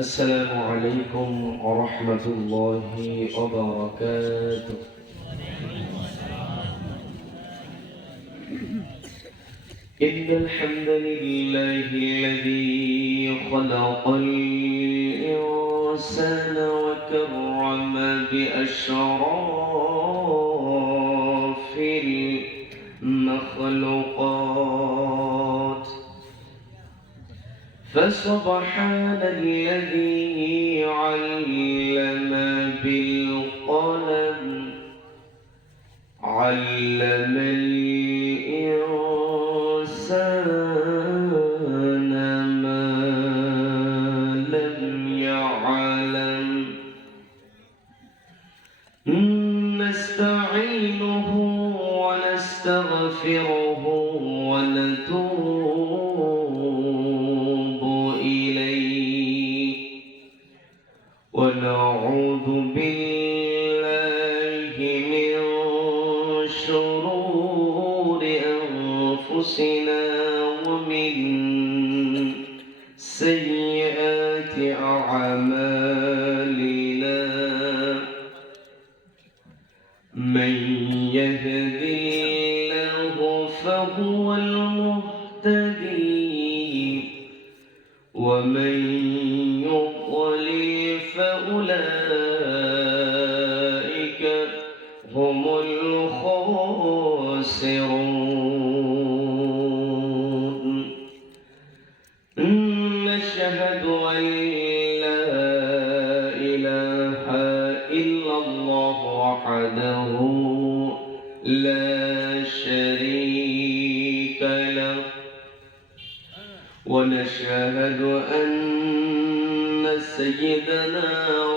السلام عليكم ورحمة الله وبركاته. إن الحمد لله الذي خلق الإنسان وكرم بأشراف المخلوقات، فسبحان الذي علم بالقلم، علم الإنسان ما لم يعلم. نستعينه ونستغفره ونتوب إليه، ونعوذ بالله من شرور أنفسنا ومن سيئات أعمالنا. من يهد الله فهو المهتدي، ومن يضلل فأولئك هم الخاسرون. نشهد أن لا إله إلا الله وحده لا شريك له، ونشهد أن سيدنا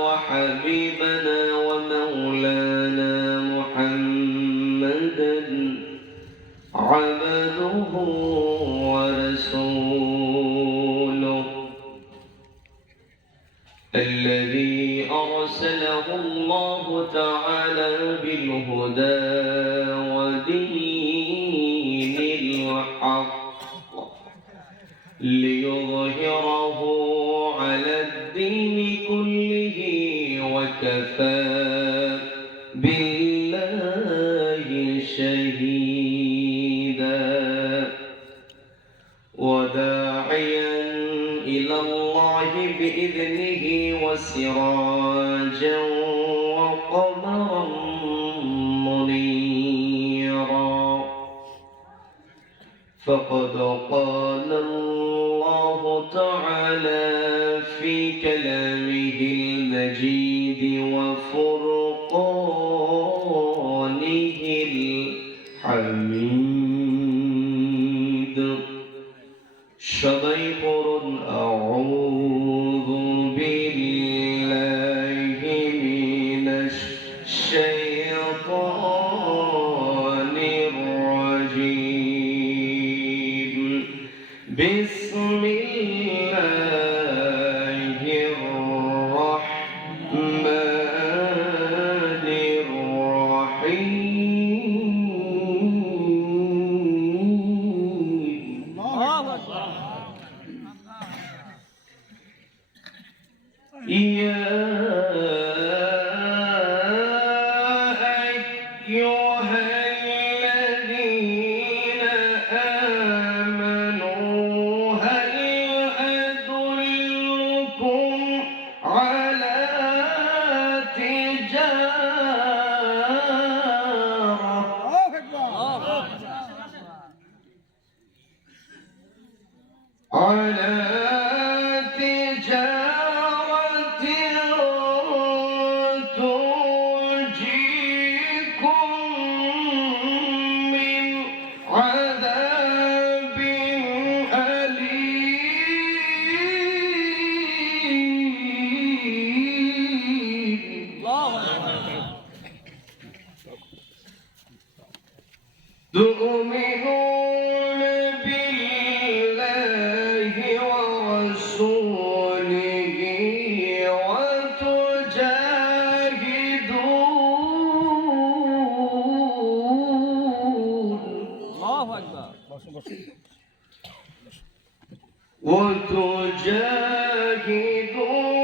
وحبيبنا ومولانا محمدا عبده ورسوله، الذي أرسله الله تعالى بالهدى ودين الحق ليظهره على الدين كله، وكفى بالله شهيدا، وداعيا إلى الله بإذنه وسراجا وقمرا منيرا. فقد قال الله تعالى في كلامه المجيد وفرقانه الحميد: সবাই পড়ুন আউযু বিল্লাহি মিনাশ শাইতানির রাজীম। বিসমিল্লাহির রাহমানির রাহিম। يا أيها الذين آمنوا هل أدلكم على تجارة تنجيكم من عذاب أليم. تؤمنون بالله ورسوله وتجاهدون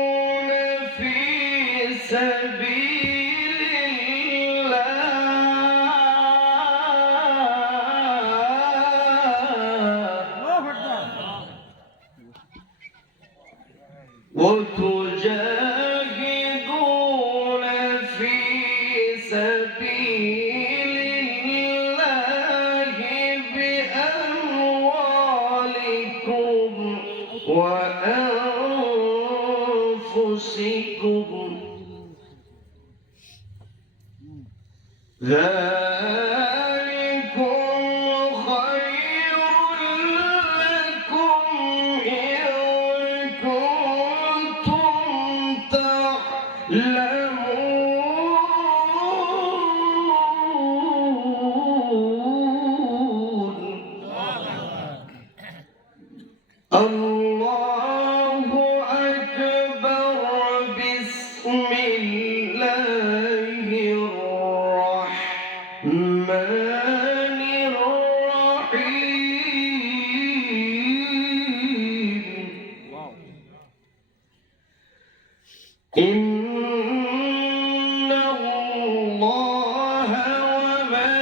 وتجاهدون في سبيل الله بأموالكم وأنفسكم ذلكم خير لكم إن كنتم تعلمون. الله أكبر. بسم الله الرحمن الرحيم. إن الله وملائكته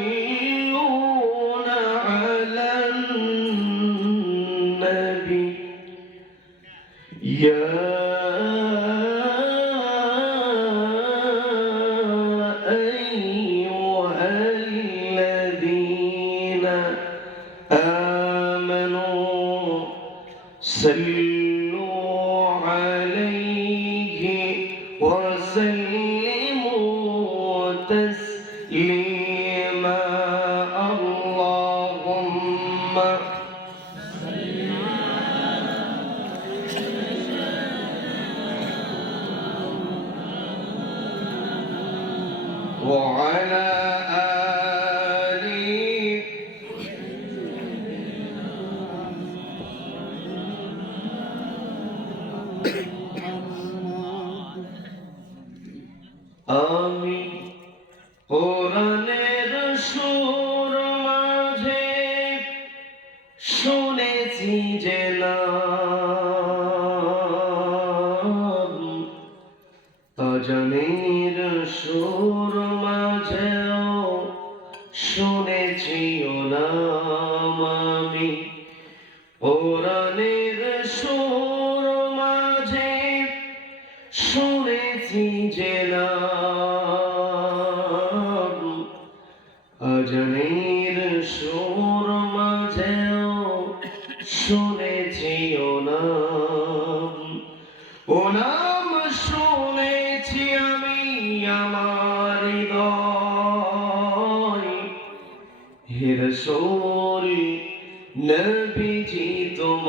يصلون على النبي يا أيها الذين آمنوا صلوا عليه وسلموا تسليما. اللهم وعلى آله آمين. কোরআনের সুর মাঝে শুনেছি যে নাম, আজানের সুর মাঝেও শুনেছি ও নাম আমি। কোরআনের সুর মাঝে শুনেছি যে নাম, আজানের সুর মাঝেও শুনেছি ও নাম। ও নাম শুনেছি আমি আমার হৃদয়। হে রাসূল নবীজি তোমায়,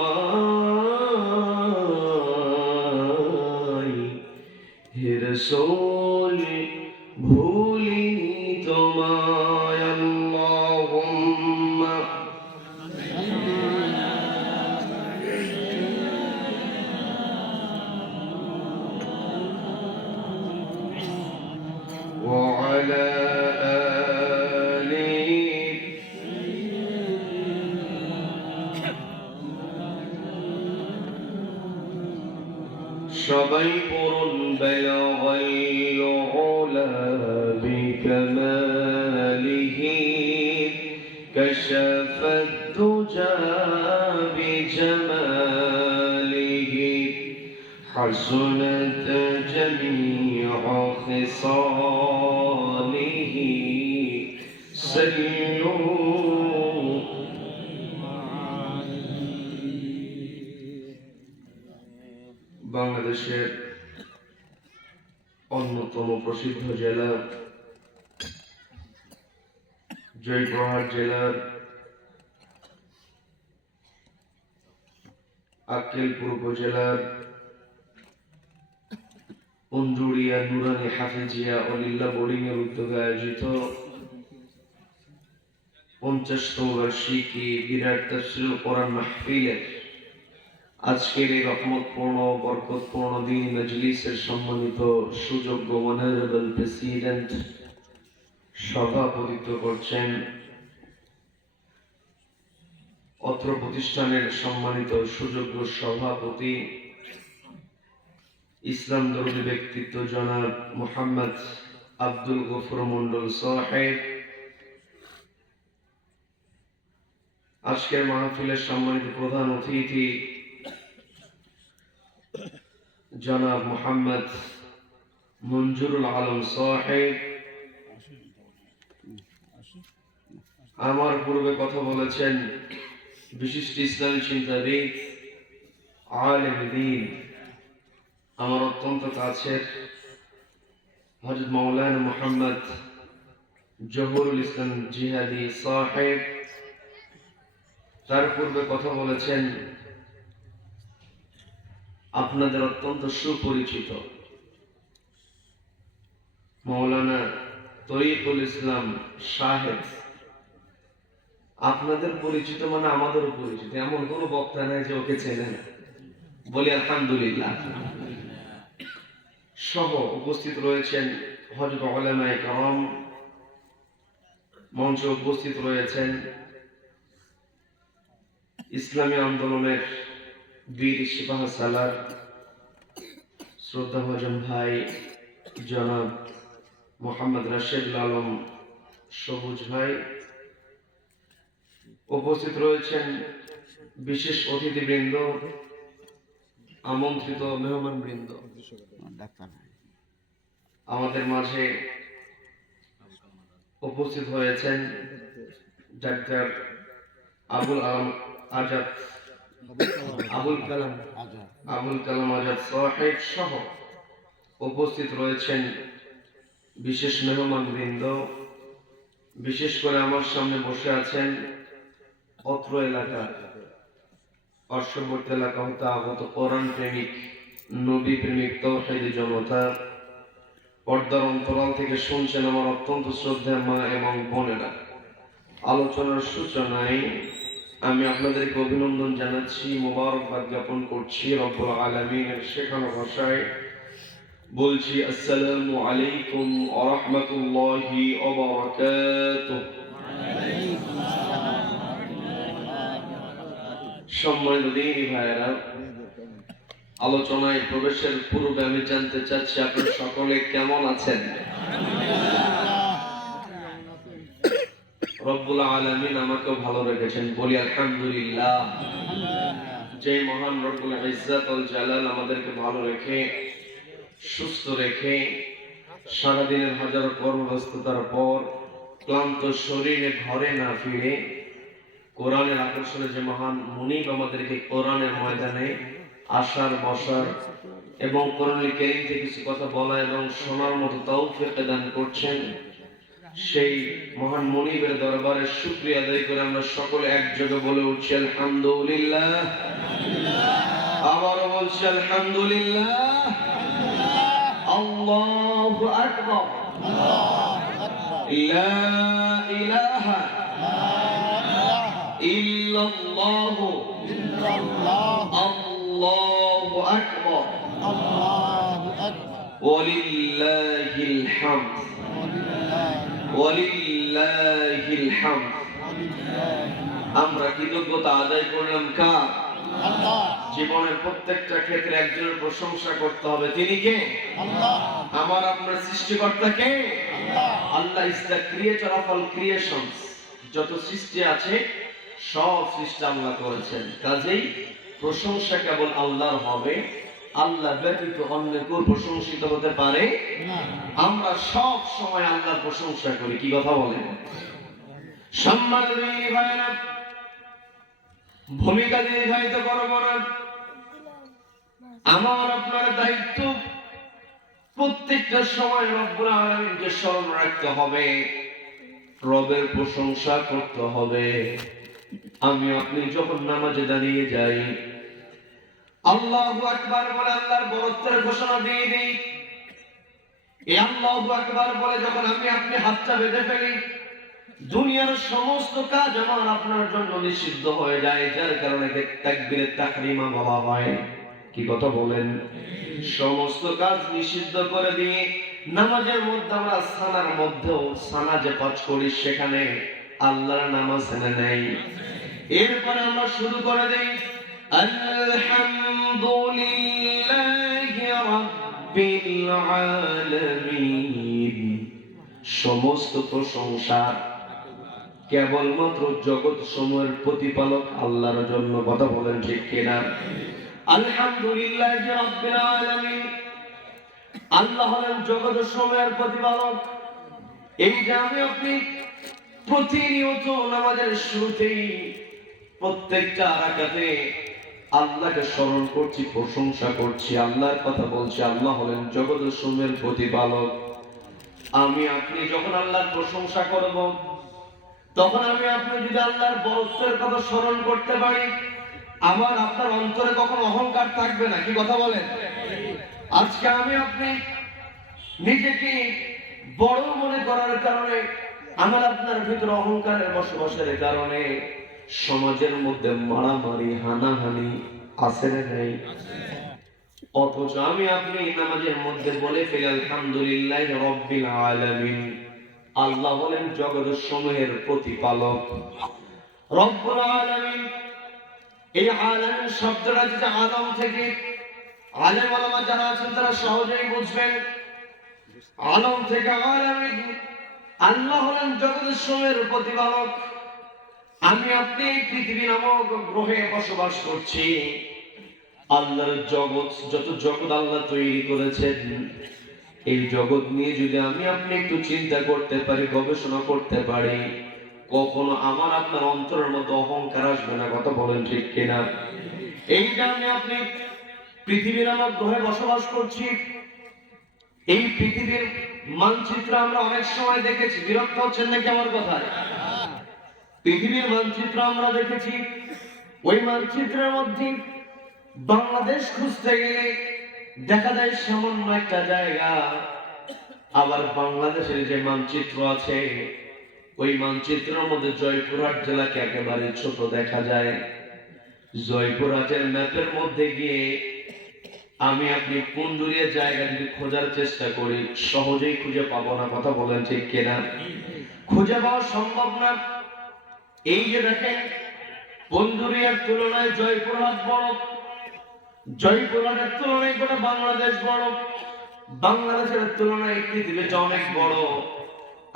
হে রাসূল ভুলিনি তোমায়। আল্লাহুম্মা وعلى آله সবাই পড়ুন বেলাগাল উলা বিকামালিহি কাশাফাত দুজা বিজামালিহি حسنت جميع خصاله صلوا. বাংলাদেশের অন্যতম প্রসিদ্ধ জেলা জয়পুরহাট জেলার আক্কেলপুর উপজেলার অঞ্জুরিয়া নুরানি হাফিজিয়া অলিল্লাহ বোর্ডিং এর উদ্যোগে আয়োজিত 50তম বার্ষিকী বিরাট তাফসীরুল কোরআন মাহফিলের আজকের এই রহমতপূর্ণ বরকতপূর্ণ দিন মজলিসের সম্মানিত সুযোগ্য অনারেবল প্রেসিডেন্ট সভাপতিত্ব করছেন অত্র প্রতিষ্ঠানের সম্মানিত সুযোগ্য সভাপতি ইসলাম দরদি ব্যক্তিত্ব জনাব মোহাম্মদ আব্দুল গফুর মন্ডল সাহেব, আজকের মাহফিলের সম্মানিত প্রধান অতিথি জনাব মোহাম্মদ মঞ্জুরুল আলম সাহেব আমার পূর্বে কথা বলেছেন বিশিষ্ট ইসলামী চিন্তাবিদ, আলেম দ্বীন, আমার অত্যন্ত কাছের হযরত মাওলানা মোহাম্মদ জহুরুল ইসলাম জিহাদি সাহেব। তার পূর্বে কথা বলেছেন আপনাদের অত্যন্ত সুপরিচিত মাওলানা তরিকুল ইসলাম সাহেব। আপনাদের পরিচিত মানে আমাদেরও পরিচিত, এমন কোনো বক্তা নাই যে ওকে চেনে না, বলি আলহামদুলিল্লাহ। সহ উপস্থিত রয়েছেন হযরত উলামায়ে কেরাম, মঞ্চে উপস্থিত রয়েছেন ইসলামী আন্দোলনের বীর সিপাহ সালার শ্রদ্ধাভাজন ভাই জনাব মোহাম্মদ রাশেদুল আলম সবুজ ভাই। উপস্থিত রয়েছেন বিশেষ অতিথিবৃন্দ, আমন্ত্রিত মেহমানবৃন্দ। আমাদের মাঝে উপস্থিত হয়েছেন ডাক্তার আবুল কালাম আজাদ সাহেব সহ উপস্থিত রয়েছেন বিশেষ মেহমানবৃন্দ। বিশেষ করে আমার সামনে বসে আছেন অত্র এলাকা, পার্শ্ববর্তী এলাকা হতে আগত কোরআন প্রেমিক, নবী প্রেমিক, তাওহীদি জনতা। পর্দার অন্তরাল থেকে শুনছেন আমার অত্যন্ত শ্রদ্ধেয় মা এবং বোনেরা। আলোচনার সূচনায় আমি আপনাদেরকে অভিনন্দন জানাচ্ছি, মোবারকবাদ জ্ঞাপন করছি। রব্বুল আলামিনের শেখানো ভাষায় বলছি আসসালামু আলাইকুম ওয়া রাহমাতুল্লাহি ওয়া বারাকাতুহু। সম্মানিত দিনী ভাইয়েরা, আলোচনায় প্রবেশের পূর্বে আমি জানতে চাচ্ছি আপনারা সকলে কেমন আছেন? রব্বুল আলামিন আমাকে ভালো রেখেছেন, বলি আলহামদুলিল্লাহ। যে মহান রব্বুল ইজ্জত ওয়াল জালাল আমাদেরকে ভালো রেখে, সুস্থ রেখে, সারাদিনের হাজারো কর্মব্যস্ততার পর ক্লান্ত শরীরে ঘরে না ফিরে কোরআনের আকর্ষণে যে মহান মুনিব আমাদেরকে কোরআনের ময়দানে আসার, বসার এবং কোরআনুল কারীম থেকে কিছু কথা বলা এবং শোনার মতো তৌফিক দান করছেন, সেই মহান মুনিবের দরবারে শুকরিয়া আদায় করে আমরা সকলে একযোগে বলে উঠছি আলহামদুলিল্লাহ। আবারও বলছি আলহামদুলিল্লাহ। আল্লাহু আকবার। লা ইলাহা ইল্লাল্লাহ। আল্লাহু আকবার। ওয়ালিল্লাহিল হামদ। ওয়ালিল্লাহিল হামদ। আমরা কৃতজ্ঞতা আদায় করলাম কার? আল্লাহ। জীবনের প্রত্যেকটা ক্ষেত্রে একজনের প্রশংসা করতে হবে, তিনি কে? আল্লাহ। আমার আপনার সৃষ্টিকর্তা কে? Allah. Allah is the creator of all creations. যত সৃষ্টি আছে সব সৃষ্টি আল্লাহ করেছেন, কাজেই প্রশংসা কেবল আল্লাহর হবে, আল্লাহ ব্যতীত অন্য কেউ প্রশংসিত হতে পারে না। আমরা সব সময় আল্লাহর প্রশংসা করি, কি কথা বলেন? সম্মানিত ভাইরা, ভূমিকা নির্ধারিত করব না। আমার আপনার দায়িত্ব প্রত্যেকটা সময় রব্বুল আলামিনকে স্মরণ রাখতে হবে, রবের প্রশংসা করতে হবে। আমি আপনি যখন নামাজে দাঁড়িয়ে যাই, আল্লাহু আকবার বলে আল্লাহর বরত্বের ঘোষণা দিয়ে দিই। এই আল্লাহু আকবার বলে যখন আমি আপনি হাতটা বেঁধে ফেলি, দুনিয়ার সমস্ত কাজ আমার আপনার জন্য নিষিদ্ধ হয়ে যায়, যার কারণে তাকবীরে তাহরিমা বলা হয়। কি কথা বলেন? সমস্ত কাজ নিষিদ্ধ করে দিয়ে নামাজের মধ্যে আমরা সানার মধ্যেও সানা যে পাঠ করি, সেখানে আল্লাহর নামাজ এনে নেই। এরপরে আমরা শুরু করে দেই আলহামদুলিল্লাহি রাব্বিল আলামিন। সমস্ত প্রশংসা কেবলমাত্র জগৎ সমূহের প্রতিপালক আল্লাহর জন্য। কথা বলেন ঠিক কিনা? আলহামদুলিল্লাহি রাব্বিল আলামিন। আল্লাহ হলেন জগৎ সমূহের প্রতিপালক। এই যে আমি আপনি প্রতিনিয়ত নামাজের শুরুতেই প্রত্যেকটা রাকাতে আল্লাহকে স্মরণ করছি, প্রশংসা করছি, আল্লাহর কথা বলছি। আল্লাহ হলেন জগৎ সমূহের প্রতিপালক। আমি আপনি যখন আল্লাহর প্রশংসা করব, তখন আমি আপনি যদি আল্লাহর বরত্বের কথা স্মরণ করতে পারি, আমার আপনার অন্তরে কখনো অহংকার থাকবে না। কি কথা বলেন? আজকে আমি আপনি নিজেকে বড় মনে করার কারণে, আমার আপনার ভিতরে অহংকারের বসবাসের কারণে সমাজের মধ্যে মারামারি, হানাহানি আছে না নাই? অথচ আমি আপনি নামাজের মধ্যে বলে ফেলি আলহামদুলিল্লাহি রাব্বিল আলামিন। আল্লাহ হলেন জগৎ সমূহের প্রতিপালক। রব্বুল আলামিন, এই আলামিন শব্দটা যে আলম থেকে, আলেম ওলামা যারা আছেন তারা সহজেই বুঝবেন। আলম থেকে আলামিন, আল্লাহ হলেন জগৎ সমূহের প্রতিপালক। আমি আপনি পৃথিবী নামক গ্রহে বসবাস করছি। আল্লাহর জগৎ, যত জগৎ আল্লাহ তৈরি করেছেন, এই জগৎ নিয়ে যদি আমি আপনি একটু চিন্তা করতে পারি, গবেষণা করতে পারি, কখনো আমার আপনার অন্তরের মধ্যে অহংকার আসবে না। কথা বলেন ঠিক কিনা? এই যে আমি আপনি পৃথিবী নামক গ্রহে বসবাস করছি, এই পৃথিবীর মানচিত্র আমরা অনেক সময় দেখেছি। বিরক্ত হচ্ছেন নাকি আমার কথায়? পৃথিবীর মানচিত্র আমরা দেখেছি, ওই মানচিত্রের মধ্যে বাংলাদেশ খুঁজতে গেলে দেখা যায় সামান্য একটা জায়গা। আবার বাংলাদেশের যে মানচিত্র আছে, ওই মানচিত্রের মধ্যে জয়পুরহাট জেলাকে একেবারে ছোট দেখা যায়। জয়পুরহাটের ম্যাপের মধ্যে গিয়ে আমি আপনি পুন্ডুরিয়া জায়গা যদি খোঁজার চেষ্টা করি, সহজেই খুঁজে পাবো না। কথা বলেন ঠিক কিনা? খুঁজে পাওয়া সম্ভব না। এই যে দেখেন, পুন্ডুরিয়ার তুলনায় জয়পুরহাট বড়, জয়পুরহাটের তুলনায় গোটা বাংলাদেশ বড়, বাংলাদেশের তুলনায় পৃথিবীটা অনেক বড়।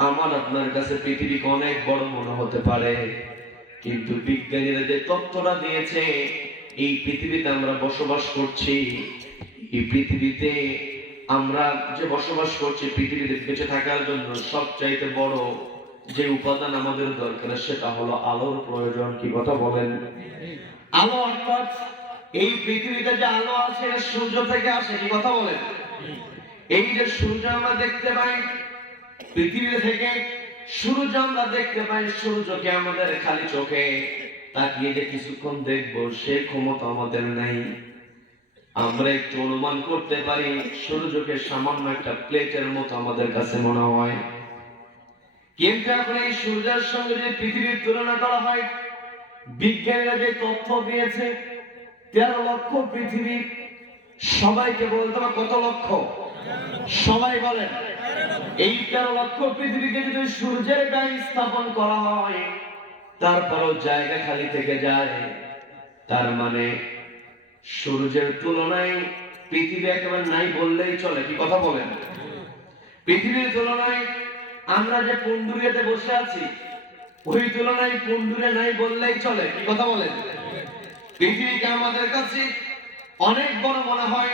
আমার আপনার কাছে পৃথিবীকে অনেক বড় মনে হতে পারে, কিন্তু বিজ্ঞানীরা যে তথ্যটা দিয়েছে, এই পৃথিবীতে আমরা বসবাস করছি, এই পৃথিবীতে আমরা যে বসবাস করছি, পৃথিবীতে বেঁচে থাকার জন্য সবচাইতে বড় যে উপাদান আমাদের দরকার, সেটা হলো আলোর প্রয়োজন। কি কথা বলেন? আলো, অর্থাৎ এই পৃথিবীতে যে আলো আছে সূর্য থেকে আসে। কি কথা বলেন? এই যে সূর্য আমরা দেখতে পাই পৃথিবী থেকে, সূর্য আমরা দেখতে পাই, সূর্যকে আমাদের খালি চোখে তাকিয়ে যে কিছুক্ষণ দেখবো, সে ক্ষমতা আমাদের নাই। আমরা একটু অনুমান করতে পারি, সূর্যকে সামান্য একটা প্লেটের মতো আমাদের কাছে মনে হয়। কিন্তু এখন এই সূর্যের সঙ্গে যে পৃথিবীর তুলনা করা হয়, বিজ্ঞানীরা যে তথ্য দিয়েছে, 13 লক্ষ পৃথিবী। সবাইকে বলতে হবে কত লক্ষ? সবাই বলেন। এই 13 লক্ষ পৃথিবীকে যদি সূর্যের গায়ে স্থাপন করা হয়, তারপরও জায়গা খালি থেকে যায়, তার মানে সূর্যের তুলনায় পৃথিবী একেবারে নাই বললেই চলে। কি কথা বলেন? পৃথিবীর তুলনায় আমরা যে পুন্ডুরিয়াতে বসে আছি, ওই তুলনায় পুন্ডুরিয়া নাই বললেই চলে। কি কথা বলেন? পৃথিবীকে আমাদের কাছে অনেক বড় মনে হয়,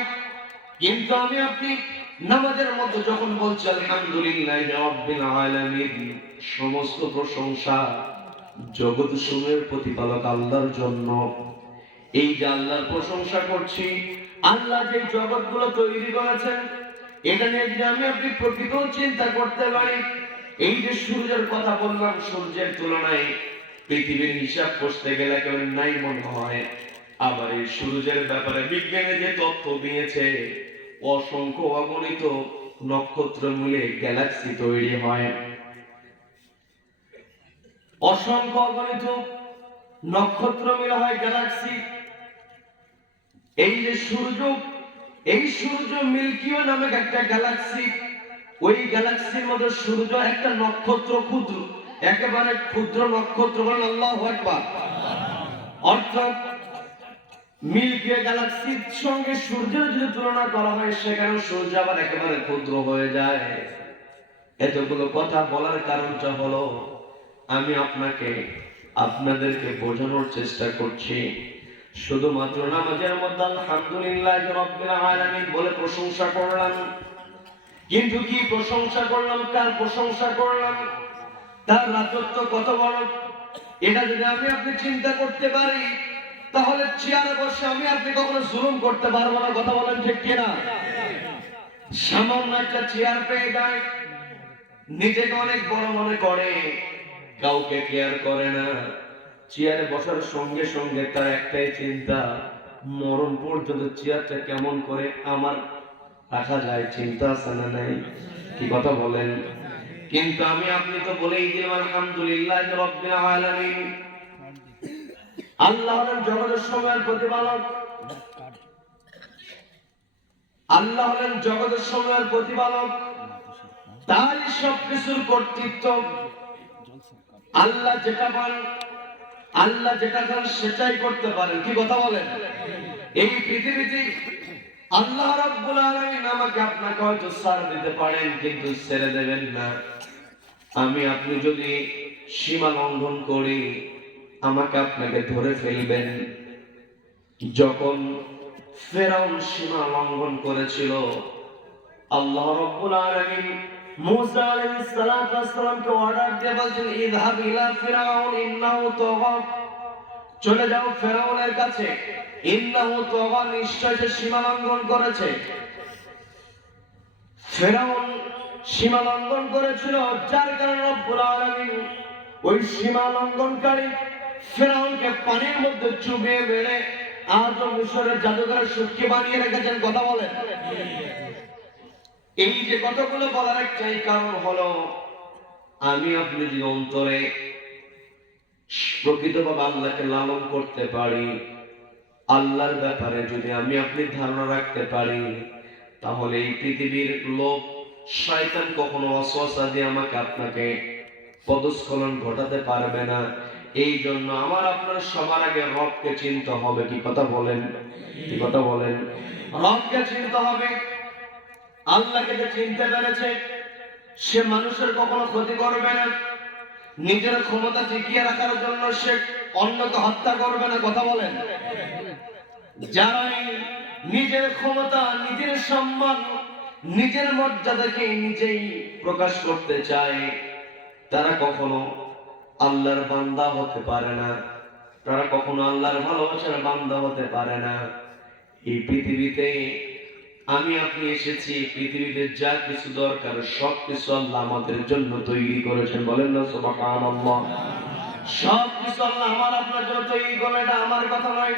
কিন্তু আমি আপনি নামাজের মধ্যে যখন বলছি আলহামদুলিল্লাহি রাব্বিল আলামিন, সমস্ত প্রশংসা জগৎ সমূহের প্রতিপালক আল্লাহর জন্য। এই যে আল্লাহর প্রশংসা করছি, আল্লাহ যে জগৎগুলো তৈরি করেছেন, এটা নিয়ে যদি আমি আপনি প্রকৃত চিন্তা করতে পারি, এই যে সূর্যের কথা বললাম, সূর্যের তুলনায় পৃথিবীর হিসাব করতে গেলে কেউ নাই মনে হয়। আবার এই সূর্যের ব্যাপারে বিজ্ঞানে যে তথ্য দিয়েছে, অসংখ্য অগণিত নক্ষত্র মিলে গ্যালাক্সি তৈরি হয়। অসংখ্য অগণিত নক্ষত্র মিলে হয় গ্যালাক্সি। এই যে সূর্য, এই সূর্য মিল্কি ওয়ে নামক একটা গ্যালাক্সি। ওই গ্যালাক্সির মধ্যে সূর্য একটা নক্ষত্র, ক্ষুদ্র, একেবারে ক্ষুদ্র নক্ষত্র। বলেন আল্লাহু আকবার। অর্থাৎ মিল্কি ওয়ে গ্যালাক্সির সঙ্গে সূর্যের যদি তুলনা করা হয়, সেখানে সূর্য আবার একেবারে ক্ষুদ্র হয়ে যায়। এতগুলো কথা বলার কারণটা হলো, আমি আপনাদেরকে বোঝানোর চেষ্টা করছি। শুধুমাত্র নামাজের মধ্যে আলহামদুলিল্লাহ রাব্বিল আলামিন বলে প্রশংসা করলাম, কিন্তু কি প্রশংসা করলাম? কার প্রশংসা করলাম? তার রাজত্ব কত বড়, এটা যদি আমি আপনি চিন্তা করতে পারি, তাহলে চেয়ারে বসে আমি আপনি কখনো জুলুম করতে পারবো না। কথা বলেন ঠিক কিনা? সামান্য একটা চেয়ার পেয়ে যায়, নিজেকে অনেক বড় মনে করে, কাউকে কেয়ার করে না। চেয়ারে বসার সঙ্গে সঙ্গে তার একটাই চিন্তা, মরণ পর্যন্ত চেয়ারটা কেমন করে আমার রাখা যায়। চিন্তা আছে না নাই? কি কথা বলেন? কিন্তু আমি আপনি তো বলেই দিলাম আলহামদুলিল্লাহ রাব্বিল আলামিন। আল্লাহ হলেন জগতের সময়ের প্রতিপালক, আল্লাহ হলেন জগতের সময়ের প্রতিপালক, তাই সবকিছুর কর্তৃত্ব। আল্লাহ যেটা পান, আল্লাহ যেটা চান সেটাই করতে পারেন। কি কথা বলেন? এই পৃথিবীতে আল্লাহ রাব্বুল আলামিন আমাকে আপনাকে হয়তো ছাড় দিতে পারেন, কিন্তু ছেড়ে দেবেন না। আমি আপনি যদি সীমা লঙ্ঘন করি, আমাকে আপনাকে ধরে ফেলবেন। যখন ফেরাউন সীমা লঙ্ঘন করেছিল, আল্লাহ রাব্বুল আলামিন মুসা আলাইহিস সালাতু ওয়াস সালামকে অর্ডার দিয়ে বলেন, ইযহাব ইলা ফিরাউন ইন্নাহু তাগা, চলে যাও ফেরাউনের কাছে, ইন্নাহু তাগা, নিশ্চয় সে সীমা লঙ্ঘন করেছে। ফেরাউন সীমা লঙ্ঘন করেছিল, যার কারণে রব্বুল আলামিন ওই সীমা লঙ্ঘনকারী ফেরাউনকে পানির মধ্যে চুবিয়ে মেরে আজ মিশরের জাদুঘরের সুটকি বানিয়ে রেখেছেন। কথা বলেন। এই যে কথাগুলো বলার একটাই কারণ হলো, আমি আপনি যদি অন্তরে প্রকৃতভাবে আল্লাহকে লালন করতে পারি, আল্লাহর ব্যাপারে যদি আমি আপনি ধারণা রাখতে পারি, তাহলে এই পৃথিবীর লোক শয়তান কখনো ওয়াসওয়াসা দিয়ে আমাকে আপনাকে পদস্খলন ঘটাতে পারবে না। এই জন্য আমার আপনার সবার আগে রবকে চিনতে হবে। কি কথা বলেন? কি কথা বলেন? রবকে চিনতে হবে। আল্লাহকে যে চিনতে পেরেছে, সে মানুষের কখনো ক্ষতি করবে না, নিজের ক্ষমতা টিকিয়ে রাখার জন্য সে অন্যকে হত্যা করবে না। কথা বলেন। যারাই নিজের ক্ষমতা, নিজের সম্মান, নিজের মর্যাদাকে নিজেই প্রকাশ করতে চায়, তারা কখনো আল্লাহর বান্দা হতে পারে না, তারা কখনো আল্লাহর ভালোবাসার বান্দা হতে পারে না। এই পৃথিবীতে আমি আপনি এসেছি, পৃথিবীতে যা কিছু দরকার সব কিছু আল্লাহ আমাদের জন্য তৈরি করেছেন। বলেন না সুবহানাল্লাহ? সব কিছু আল্লাহ আমার আপনার জন্য তৈরি করে। এটা আমার কথা নয়।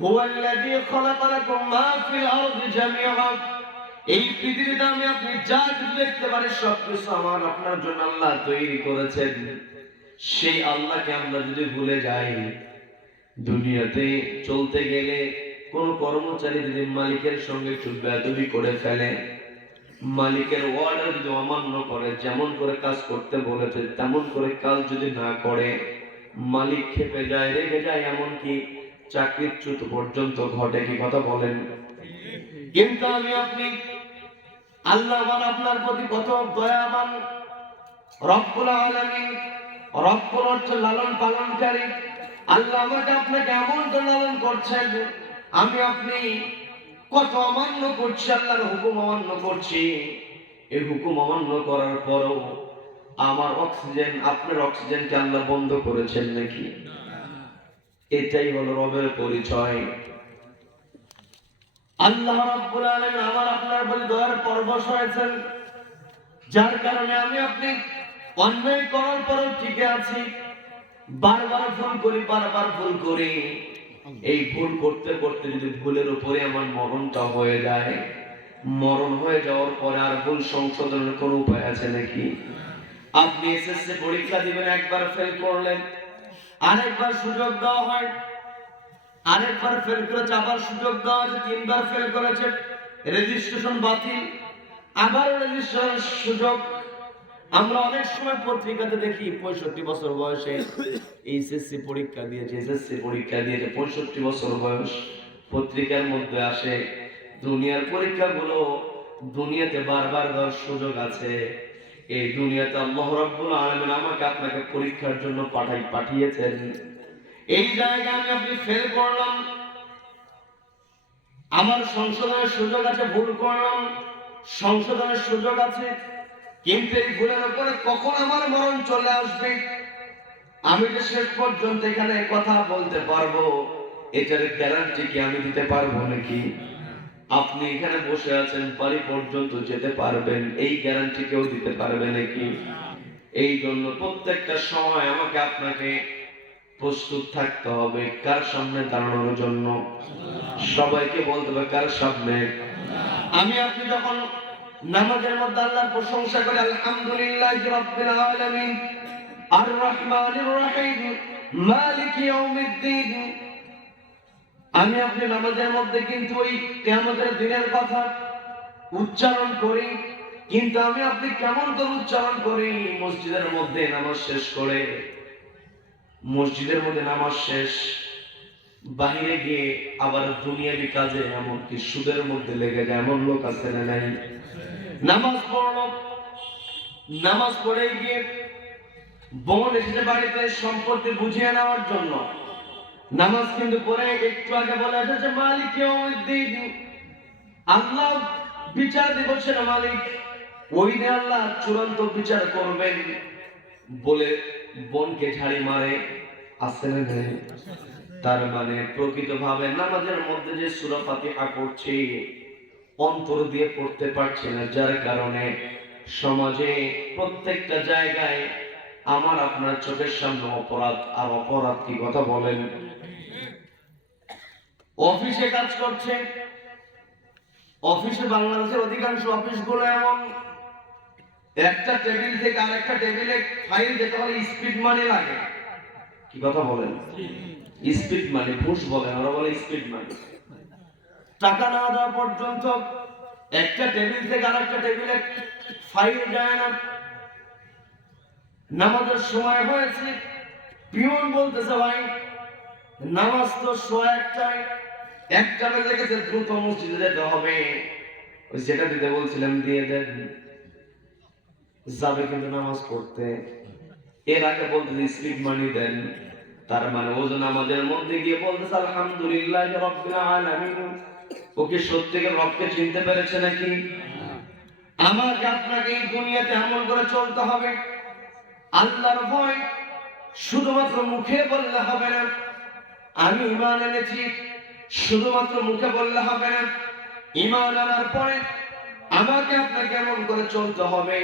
হুয়াল্লাযী খালাকা লাকুম মা ফিল আরদি জামিআ, এই পৃথিবীতে আমি আপনি যা কিছু দেখতে পারি সব কিছু আমার আপনার জন্য আল্লাহ তৈরি করেছেন। সেই আল্লাহকে আমরা যদি ভুলে যাই, দুনিয়াতে চলতে গেলে কোন কর্মচারী যদি মালিকের সঙ্গে একটু বেয়াদবি করে ফেলে, মালিকের অর্ডার যদি অমান্য করে, যেমন করে কাজ করতে বলেছে তেমন করে কাজ যদি না করে, মালিক ক্ষেপে যায়, রেগে যায়, এমনকি চাকরিচ্যুত পর্যন্ত ঘটে। কি কথা বলেন? কিন্তু আমি আপনি আল্লাহ আমার আপনার প্রতি কত দয়াবান। রব্বুল আলামিন, রব্বুল অর্থ লালন পালনকারী। আল্লাহ আমাকে আপনাকে এমন তো লালন করছেন, আমি আপনি কত অমান্য করছি, আল্লাহর হুকুম অমান্য করছি। এই হুকুম অমান্য করার পরও আমার অক্সিজেন, আপনার অক্সিজেনকে আল্লাহ বন্ধ করেছেন নাকি? এটাই হলো রবের পরিচয়। আল্লাহ রাব্বুল আলামিন আমার আপনার প্রতি দয়ার পরবশ হয়েছেন, যার কারণে আমি আপনি অন্যায় করার পরও টিকে আছি। বারবার ভুল করি, বারবার ভুল করি। এই ভুল করতে করতে যদি ভুলের উপরে আমার মরণটা হয়ে যায়, মরণ হয়ে যাওয়ার পরে আর ভুল সংশোধনের কোন উপায় আছে নাকি? আপনি এসএসসি পরীক্ষা দিবেন, একবার ফেল করলেন, আরেকবার সুযোগ দেওয়া হয়, আরেকবার ফেল করেছে, আবার সুযোগ দেওয়া হয়, তিনবার ফেল করেছে, রেজিস্ট্রেশন বাতিল, আবার রেজিস্ট্রেশন সুযোগ। আমরা অনেক সময় পত্রিকাতে দেখি 65 বছর বয়সে এইচএসসি পরীক্ষা দিয়েছে, এসএসসি পরীক্ষা দিয়েছে, 65 বছর বয়স পত্রিকার মধ্যে আসে। দুনিয়ার পরীক্ষাগুলো দুনিয়াতে বারবার দেওয়ার সুযোগ আছে, এই দুনিয়াতে আল্লাহ রাব্বুল আলামিন আমাকে আপনাকে পরীক্ষার জন্য পাঠিয়েছেন। এই জায়গায় আমি আপনি ফেল করলাম, আমার সংশোধনের সুযোগ আছে, ভুল করলাম, সংশোধনের সুযোগ আছে, কিন্তু এই ভুলের উপরে কখন আমার মরণ চলে আসবে, আমি যে শেষ পর্যন্ত এখানে কথা বলতে পারবো, এটার গ্যারান্টি কি আমি দিতে পারবো নাকি? আপনি এখানে বসে আছেন, বাড়ি পর্যন্ত যেতে পারবেন, এই গ্যারান্টি কেউ দিতে পারবে নাকি? এই জন্য প্রত্যেকটা সময় আমাকে আপনাকে প্রস্তুত থাকতে হবে কার সামনে দাঁড়ানোর জন্য? সবাইকে বলতে হবে কার সামনে? আমি আপনি যখন নামাজের মধ্যে আল্লাহর প্রশংসা করি, আলহামদুলিল্লাহি রাব্বিল আলামিন আর রহমানির রহিম মালিক ইয়াউমিদ্দিন, আমি আপনি নামাজের মধ্যে কিন্তু ওই কিয়ামতের দিনের কথা উচ্চারণ করি, কিন্তু আমি আপনি কেমন করে উচ্চারণ করি? মসজিদের মধ্যে নামাজ শেষ করে, মসজিদের মধ্যে নামাজ শেষ, বাহিরে গিয়ে আবার দুনিয়াবি কাজে এমনকি সুদের মধ্যে লেগে যায়, এমন লোক আছে না নাই? নামাজ পড়ল, নামাজ পড়ে গিয়ে বোন এসেছে বাড়িতে সম্পত্তি বুঝিয়ে নেওয়ার জন্য, নামাজ কিন্তু পড়ে একটু আগে বলে এসেছে মালিক ইয়াউমিদ্দিন, আল্লাহ বিচার দিবসের মালিক, ওই দিন আল্লাহ চূড়ান্ত বিচার করবেন বলে বোনকে ঝাড়ি মারে, আছে না নাই? তার মানে প্রকৃতভাবে নামাজের মধ্যে যে সূরা ফাতিহা পড়ছি অন্তর দিয়ে পড়তে পারছি না, যার কারণে সমাজে প্রত্যেকটা জায়গায় আমার আপনার চোখের সামনে অপরাধ আর অপরাধ। কি কথা বলেন? অফিসে কাজ করছে, অফিসে বাংলাদেশের অধিকাংশ অফিসগুলো এমন, একটা টেবিল থেকে আরেকটা টেবিলে ফাইল যেতে হলে স্পিড মানি লাগে। কি কথা বলেন? স্পিড মানি, ঘুষ বলে, ওরা বলে স্পিড মানি। টাকা না দেওয়া পর্যন্ত একটা টেবিল থেকে আরেকটা টেবিলে ফাইল যায় না। নামাজের সময় হয়েছে, পিয়ন বলতেছে ভাই নামাজ তো 1:01, 1টা বেজে গেছে, দ্রুত মসজিদে যেতে হবে, ওই যেটা দিতে বলছিলাম দিয়ে দেন। যাবে কিন্তু নামাজ পড়তে, এর আগে বলতে স্পিড মানি দেন। তার মানে ও যে নামাজের মধ্যে গিয়ে বলতেছে আলহামদুলিল্লাহি রাব্বিল আলামিন, ওকে সত্যিকার রবকে চিনতে পেরেছে নাকি? আমাকে আপনাকে এই দুনিয়াতে আমল করে চলতে হবে। আল্লাহর ভয় শুধুমাত্র মুখে বললে হবে না, আমি ঈমান এনেছি শুধুমাত্র মুখে বললে হবে না, ঈমান আনার পরে আমাকে আপনাকে এমন করে চলতে হবে।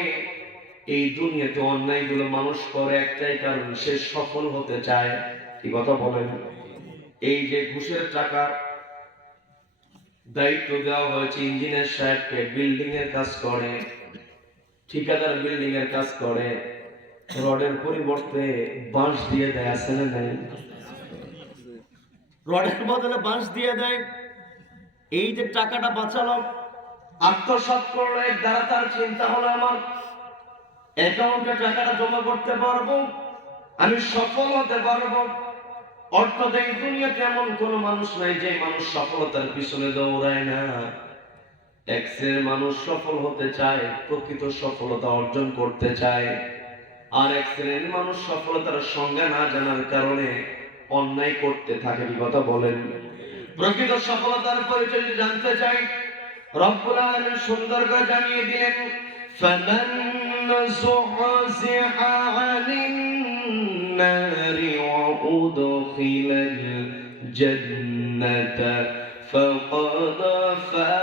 এই দুনিয়াতে অন্যায়গুলো মানুষ করে একটাই কারণ, সে সফল হতে চায়। কি কথা বলেন? এই যে ঘুষের টাকা দায়িত্ব দেওয়া হয়েছে ইঞ্জিনিয়ার সাহেবকে, বিল্ডিং এর কাজ করে, ঠিকাদার বিল্ডিং এর কাজ করে, রডের পরিবর্তে বাঁশ দিয়ে দেয়, আছে না নাই? রডের বদলে বাঁশ দিয়ে দেয়। এই যে টাকাটা বাঁচালো, আত্মসাৎ করলো, এর দ্বারা তার চিন্তা হলো আমার অ্যাকাউন্টে টাকাটা জমা করতে পারবো, আমি সফল হতে পারবো। অর্থাৎ এই দুনিয়াতে এমন কোন মানুষ নাই যে মানুষ সফলতার পিছনে দৌড়ায় না। এক শ্রেণীর মানুষ সফল হতে চায়, প্রকৃত সফলতা অর্জন করতে চায়, আর এক শ্রেণীর মানুষ সফলতার সংজ্ঞা না জানার কারণে অন্যায় করতে থাকে। কি কথা বলেন? প্রকৃত সফলতার পরিচয় জানতে চাই, রব্বুল আলামিন সুন্দর করে জানিয়ে দিলেন, ফামান যুহযিহা আনিন নারি ওয়া উদখিলাল জান্নাতা ফাকাদ ফাজ।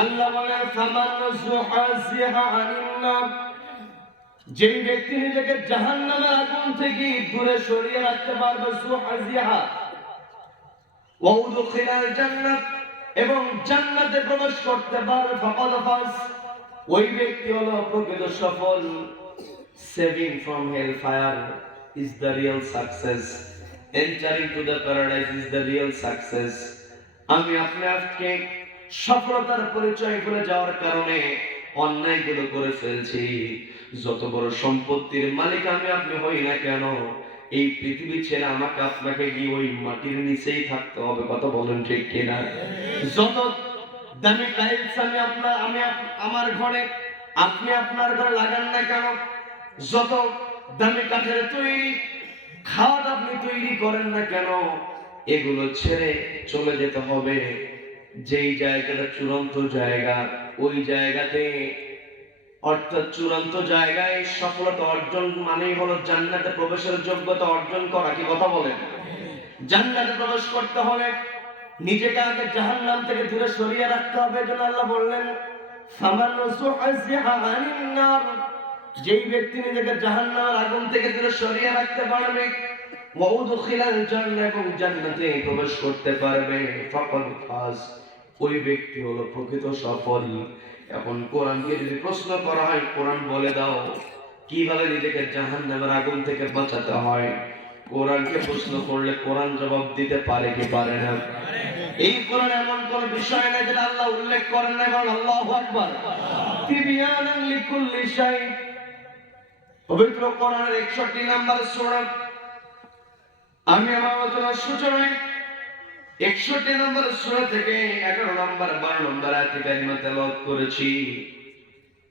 আল্লাহ বলেন ফামান যুহযিহা আনিন নার, যেই ব্যক্তি নিজেকে জাহান্নামের আগুন থেকে দূরে সরিয়ে রাখতে পারবে, যুহযিহা ওয়া উদখিলাল জান্নাত, এবং জান্নাতে প্রবেশ করতে পারবে, ফাকাদ ফাজ, ওই ব্যক্তি হলো প্রকৃত সফল। Saving from hell fire is the real success, entering to the paradise is the real success. আমি আপনাকে সফলতার পরিচয় ভুলে যাওয়ার কারণে অন্যায়গুলো করে ফেলছি। যত বড় সম্পত্তির মালিক আমি আপনি হই না কেন, এই পৃথিবী ছেড়ে আমাকে আপনাকে গিয়ে ওই মাটির নিচেই থাকতে হবে। কথা বলেন ঠিক কিনা? যত দামি টাইলস আমি আমার ঘরে, আপনি আপনার ঘরে লাগান না কেন, যত দামি কাঠের তৈরি খাট আপনি তৈরি করেন না কেন, এগুলো ছেড়ে চলে যেতে হবে। যেই জায়গাটা চূড়ান্ত জায়গা, ওই জায়গাতে অর্থাৎ চূড়ান্ত জায়গায় সফলতা অর্জন মানেই হলো জান্নাতে প্রবেশের যোগ্যতা অর্জন করা। কি কথা বলেন? জান্নাতে প্রবেশ করতে হলে নিজেকে আগে জাহান্নাম থেকে দূরে সরিয়ে রাখতে হবে। যেন আল্লাহ বললেন, যেই ব্যক্তি নিজেকে জাহান্নামের আগুন থেকে দূরে সরিয়ে রাখতে পারবে, এবং জান্নাতে প্রবেশ করতে পারবে, ফাকাদ ফাজ, ওই ব্যক্তি হলো প্রকৃত সফল। এখন কোরআনকে যদি প্রশ্ন করা হয়, কোরআন বলে দাও কিভাবে নিজেকে জাহান্নামের আগুন থেকে বাঁচাতে হয়, কোরআনকে প্রশ্ন করলে কোরআন জবাব দিতে পারে কি পারে না? এই কোরআন এমন কোন বিষয় না যেটা আল্লাহ উল্লেখ করেন না। বলেন আল্লাহু আকবার। তিবিয়ানান লিকুল্লি শাই, পবিত্র কোরআনের 61 নম্বর সূরা, আমি আমার আলোচনার সূচনায় 61 নম্বর সূরা থেকে 11 নম্বর 12 নম্বর আয়াতে কারিমা তেলাওয়াত করেছি।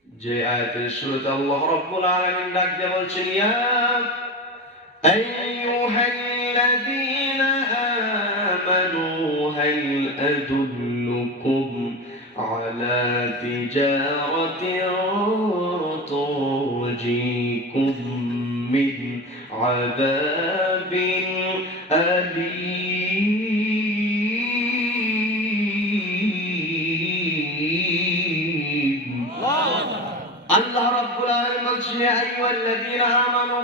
যে আয়াতের শুরুতে আল্লাহ রাব্বুল আলামিন ডাক দিয়ে বলছেন, ইয়া আইয়ুহাল্লাযীনা আমানু হাল আদুল্লুকুম আলা তিজারাতিন তুনজিকুম মিন আযাবিন আলীম। আল্লাহ রাব্বুল আলামিন বলছেন, ইয়া আইয়ুহাল্লাযীনা আমানু,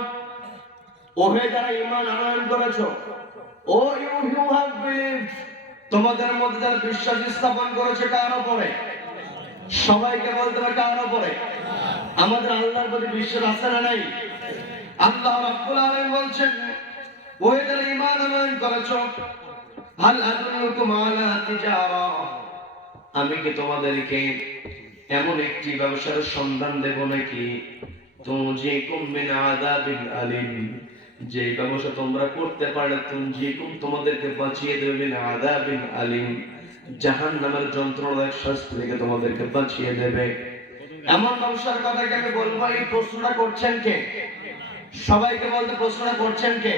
ওহে যারা ঈমান আনয়ন করেছো, ও ইউ হু হ্যাভ বিলিভড, তোমাদের মধ্যে যারা বিশ্বাস স্থাপন করেছে কার উপরে? সবাইকে বলতে হবে কার উপরে? আমাদের আল্লাহর প্রতি বিশ্বাস আছে না নাই? আল্লাহ রাব্বুল আলামিন বলছেন, ওহে যারা ঈমান আনয়ন করেছো, হাল আদুল্লুকুম আলা তিজারা, আমি কি তোমাদেরকে এমন একটি ব্যবসার সন্ধান দেব নাকি, তুনজিকুম মিন আযাবিন আলীম, যে ব্যবসা তোমরা করতে পারলে তুনজিকুম তোমাদেরকে বাঁচিয়ে দেবে মিন আযাবিন আলীম, জাহান্নামের যন্ত্রণাদায়ক শাস্তি থেকে তোমাদেরকে বাঁচিয়ে দেবে। এমন ব্যবসার কথা কি আমি বলবো? এই প্রশ্নটা করছেন কে? সবাইকে বলতে প্রশ্নটা করছেন কে?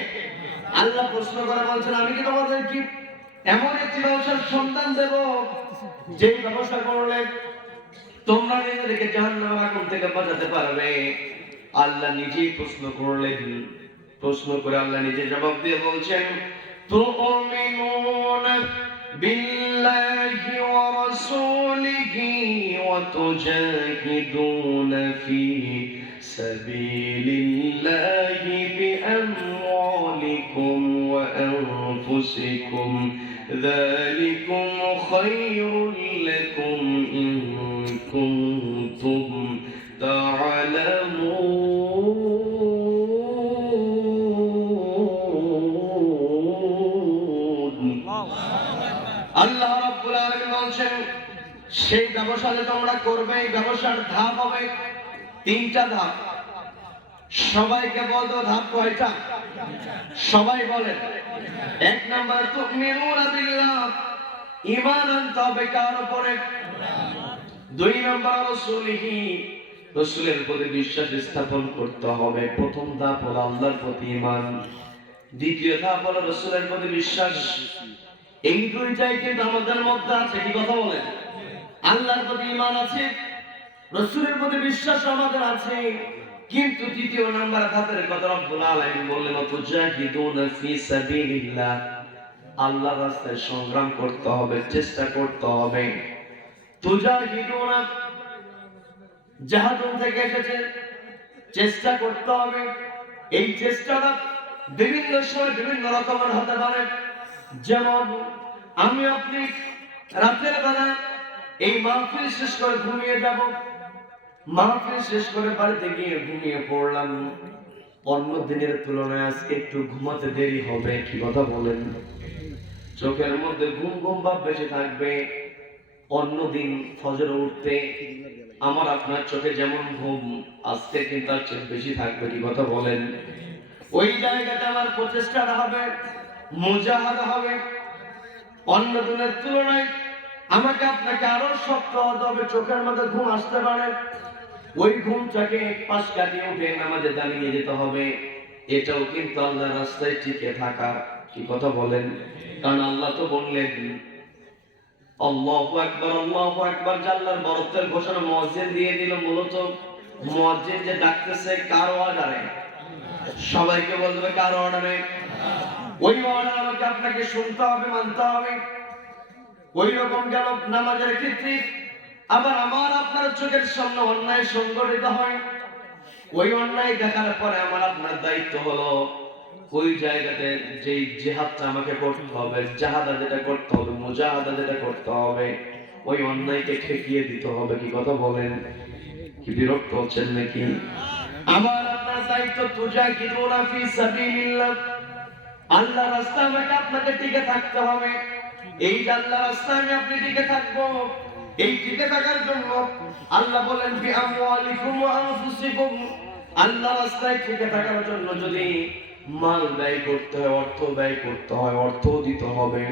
আল্লাহ প্রশ্ন করে বলছেন, আমি কি তোমাদের কি এমন একটি ব্যবসার সন্ধান দেব যে ব্যবসা করলে তোমরা নিজেদেরকে জাহান্নামের আগুন থেকে বাঁচাতে পারবে? আল্লাহ নিজেই প্রশ্ন করলেন। প্রশ্ন করে আল্লাহ নিজে জবাব দিয়ে বলছেন, তুমিনুনা বিল্লাহি ওয়া রাসূলিহি ওয়া তুজাহিদুনা ফি সাবিলিল্লাহি বিআমওয়ালিকুম ওয়া আনফুসিকুম, যালিকুম খায়রুল লাকুম ইন কুনতুম তা'লামুন। আল্লাহ রাব্বুল আলামিন বলছেন, সেই ব্যবসা যে তোমরা করবে, এই ব্যবসার ধাপ হবে 3টা ধাপ। সবাইকে বলতো ধাপ কয়টা? সবাই বলেন। 1 নাম্বার, তুমিনুনা বিল্লাহ, ঈমান আনতে হবে কার উপরে? 2 নাম্বার, রাসূলিহি, রাসূলের প্রতি বিশ্বাস স্থাপন করতে হবে। প্রথম ধাপ হলো আল্লাহর প্রতি ঈমান, দ্বিতীয় ধাপ হলো রাসূলের প্রতি বিশ্বাস। এই দুইটাই কিন্তু আমাদের মধ্যে আছে। কি কথা বলেন? আল্লাহর প্রতি ঈমান আছে, রাসূলের প্রতি বিশ্বাস আমাদের আছে, কিন্তু দ্বিতীয় নাম্বার ধাপের কথা রব্বুল আলামিন বললেন, তুজাহিদুনা ফি সাবিলিল্লাহ, আল্লাহর রাস্তায় সংগ্রাম করতে হবে, চেষ্টা করতে হবে। তুজাহিদুনা জাহাদুন থেকে এসেছে, চেষ্টা করতে হবে। এই চেষ্টাটা বিভিন্ন সময় বিভিন্ন রকমের হতে পারে। যেমন আমি আপনি রাতের বেলা এই মাহফিল শেষ করে ঘুমিয়ে যাব, মাহফিল শেষ করে বাড়িতে গিয়ে ঘুমিয়ে পড়লাম, অন্য দিনের তুলনায় আজকে একটু ঘুমাতে দেরি হবে। কি কথা বলেন? চোখের মধ্যে ঘুম ঘুম ভাব বেশি থাকবে। অন্য দিন ফজরে উঠতে আমার আপনার চোখে যেমন ঘুম, আজকে কিন্তু তার চেয়ে বেশি থাকবে। কি কথা বলেন? ওই জায়গাতে আমার প্রচেষ্টাটা হবে, মুজাহাদা হবে। অন্য দিনের তুলনায় আমাকে আপনাকে আরো শক্ত হতে হবে। চোখের মধ্যে ঘুম আসতে পারে, ওই ঘুমটাকে পাশ কাটিয়ে উঠে নামাজে দাঁড়িয়ে যেতে হবে। এটাও কিন্তু আল্লাহর রাস্তায় টিকে থাকা। কি কথা বলেন? কারণ আল্লাহ তো বললেন আল্লাহু আকবার, আল্লাহু আকবার। আল্লাহর বরত্বের ঘোষণা মুয়াজ্জিন দিয়ে দিল। মূলত মুয়াজ্জিন যে ডাকতেছে কার অর্ডারে? সবাইকে বলবে কার অর্ডারে? ওই অর্ডার আমাকে আপনাকে শুনতে হবে, মানতে হবে। ওই রকম গেল নামাজের ক্ষেত্রে। আবার আমার আপনার চোখের সামনে অন্যায় সংঘটিত হয়, ওই অন্যায় দেখার পরে আমার আপনার দায়িত্ব হলো ওই জায়গাতে যে জিহাদটা আমাকে করতে হবে, জাহাদা যেটা করতে হবে, মুজাহাদা যেটা করতে হবে, ওই অন্যায়কে ঠেকিয়ে দিতে হবে। কি কথা বলেন? কি বিরক্ত হচ্ছেন নাকি? আমার আপনার দায়িত্ব তুজাহিদুনা ফি সাবিলিল্লাহ, আল্লাহর রাস্তায় আমাকে আপনাকে টিকে থাকতে হবে। এই যে আল্লাহর রাস্তায় আমি আপনি টিকে থাকবো, এই টিকে থাকার জন্য আল্লাহ বলেন বি আমওয়ালিকুম ওয়া আনফুসিকুম, আল্লাহর রাস্তায় টিকে থাকার জন্য যদি মাল ব্যয় করতে হয়, অর্থ ব্যয় করতে হয়, অর্থ দিতে হবে।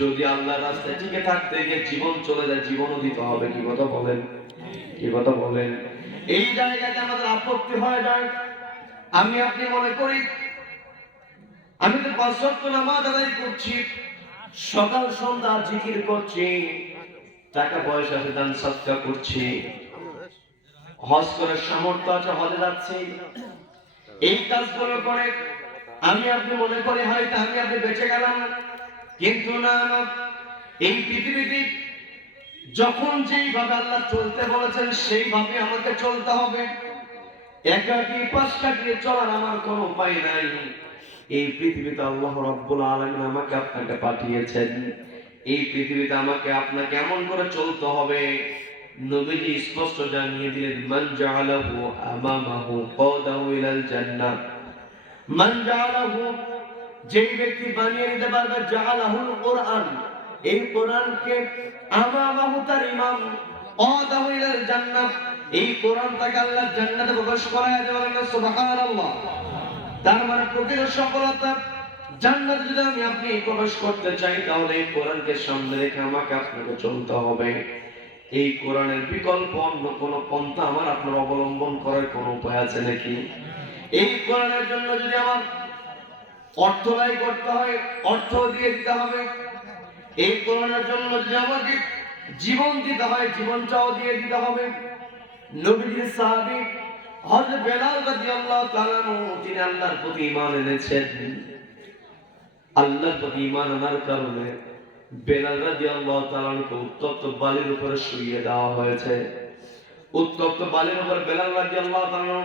যদি আল্লাহর রাস্তায় টিকে থাকতে গিয়ে জীবন চলে যায়, জীবনও দিতে হবে। কি কথা বলেন? কি কথা বলেন? এই জায়গাতে আমাদের আপত্তি হয়ে যায়। আমি আপনি মনে করি আমি তো ৫ ওয়াক্ত নামাজ আদায় করছি, সকাল সন্ধ্যা জিকির করছি, টাকা পয়সা আছে দান সদকা করছি, হজ করার সামর্থ্য আছে, হজে যাচ্ছি, এই কাজগুলো করে আমি আপনি মনে করি হয়তো আমি আপনি বেঁচে গেলাম। কিন্তু না, এই পৃথিবীতে যখন যেইভাবে আল্লাহ চলতে বলেছেন সেইভাবে আমাকে চলতে হবে। একাকি পাশ কাটিয়ে চলার আমার কোনো উপায় নাই। এই পৃথিবীতে আল্লাহ রাব্বুল আলামিন আমাকে আপনাকে পাঠিয়েছেন, এই পৃথিবীতে আমাকে আপনাকে এমন করে চলতে হবে। নবীজি স্পষ্ট জানিয়ে দিলেন মান জাআলাহু আমামাহু কাদাহু ইলাল জান্নাহ, মান জাআলাহু, যেই ব্যক্তি বানিয়ে নিতে পারবে জাআলাহুল কুরআন, এই কোরআনকে আমামাহু তার ইমাম, কাদাহু ইলাল জান্নাহ, এই কোরআন তাকে আল্লাহ জান্নাতে প্রবেশ করায় দেবেন। সুবহানাল্লাহ। তার মানে প্রকৃত সফলতা জান্নাতে যদি আমি আপনি প্রবেশ করতে চাই, তাহলে এই কোরআনকে সামনে রেখে আমাকে আপনাকে চলতে হবে। এই কোরআনের বিকল্প অন্য কোন পন্থা আমার আপনার অবলম্বন করার কোন উপায় আছে নাকি? এই কোরআনের জন্য যদি আমার অর্থ ব্যয় করতে হয়, অর্থ দিয়ে দিতে হবে। এই কোরআনের জন্য যদি আমাকে জীবন দিতে হয়, জীবনটাও দিয়ে দিতে হবে। নবীজির সাহাবী হযরত বেলাল রাদিয়াল্লাহু তাআলা তিনি আল্লাহর প্রতি ঈমান এনেছেন। আল্লাহর প্রতি ঈমান আনার কারণে বেলাল রাদিয়াল্লাহু তাআলাকে উত্তপ্ত বালির উপরে শুইয়ে দেওয়া হয়েছে। উত্তপ্ত বালির উপরে বেলাল রাদিয়াল্লাহু তাআলা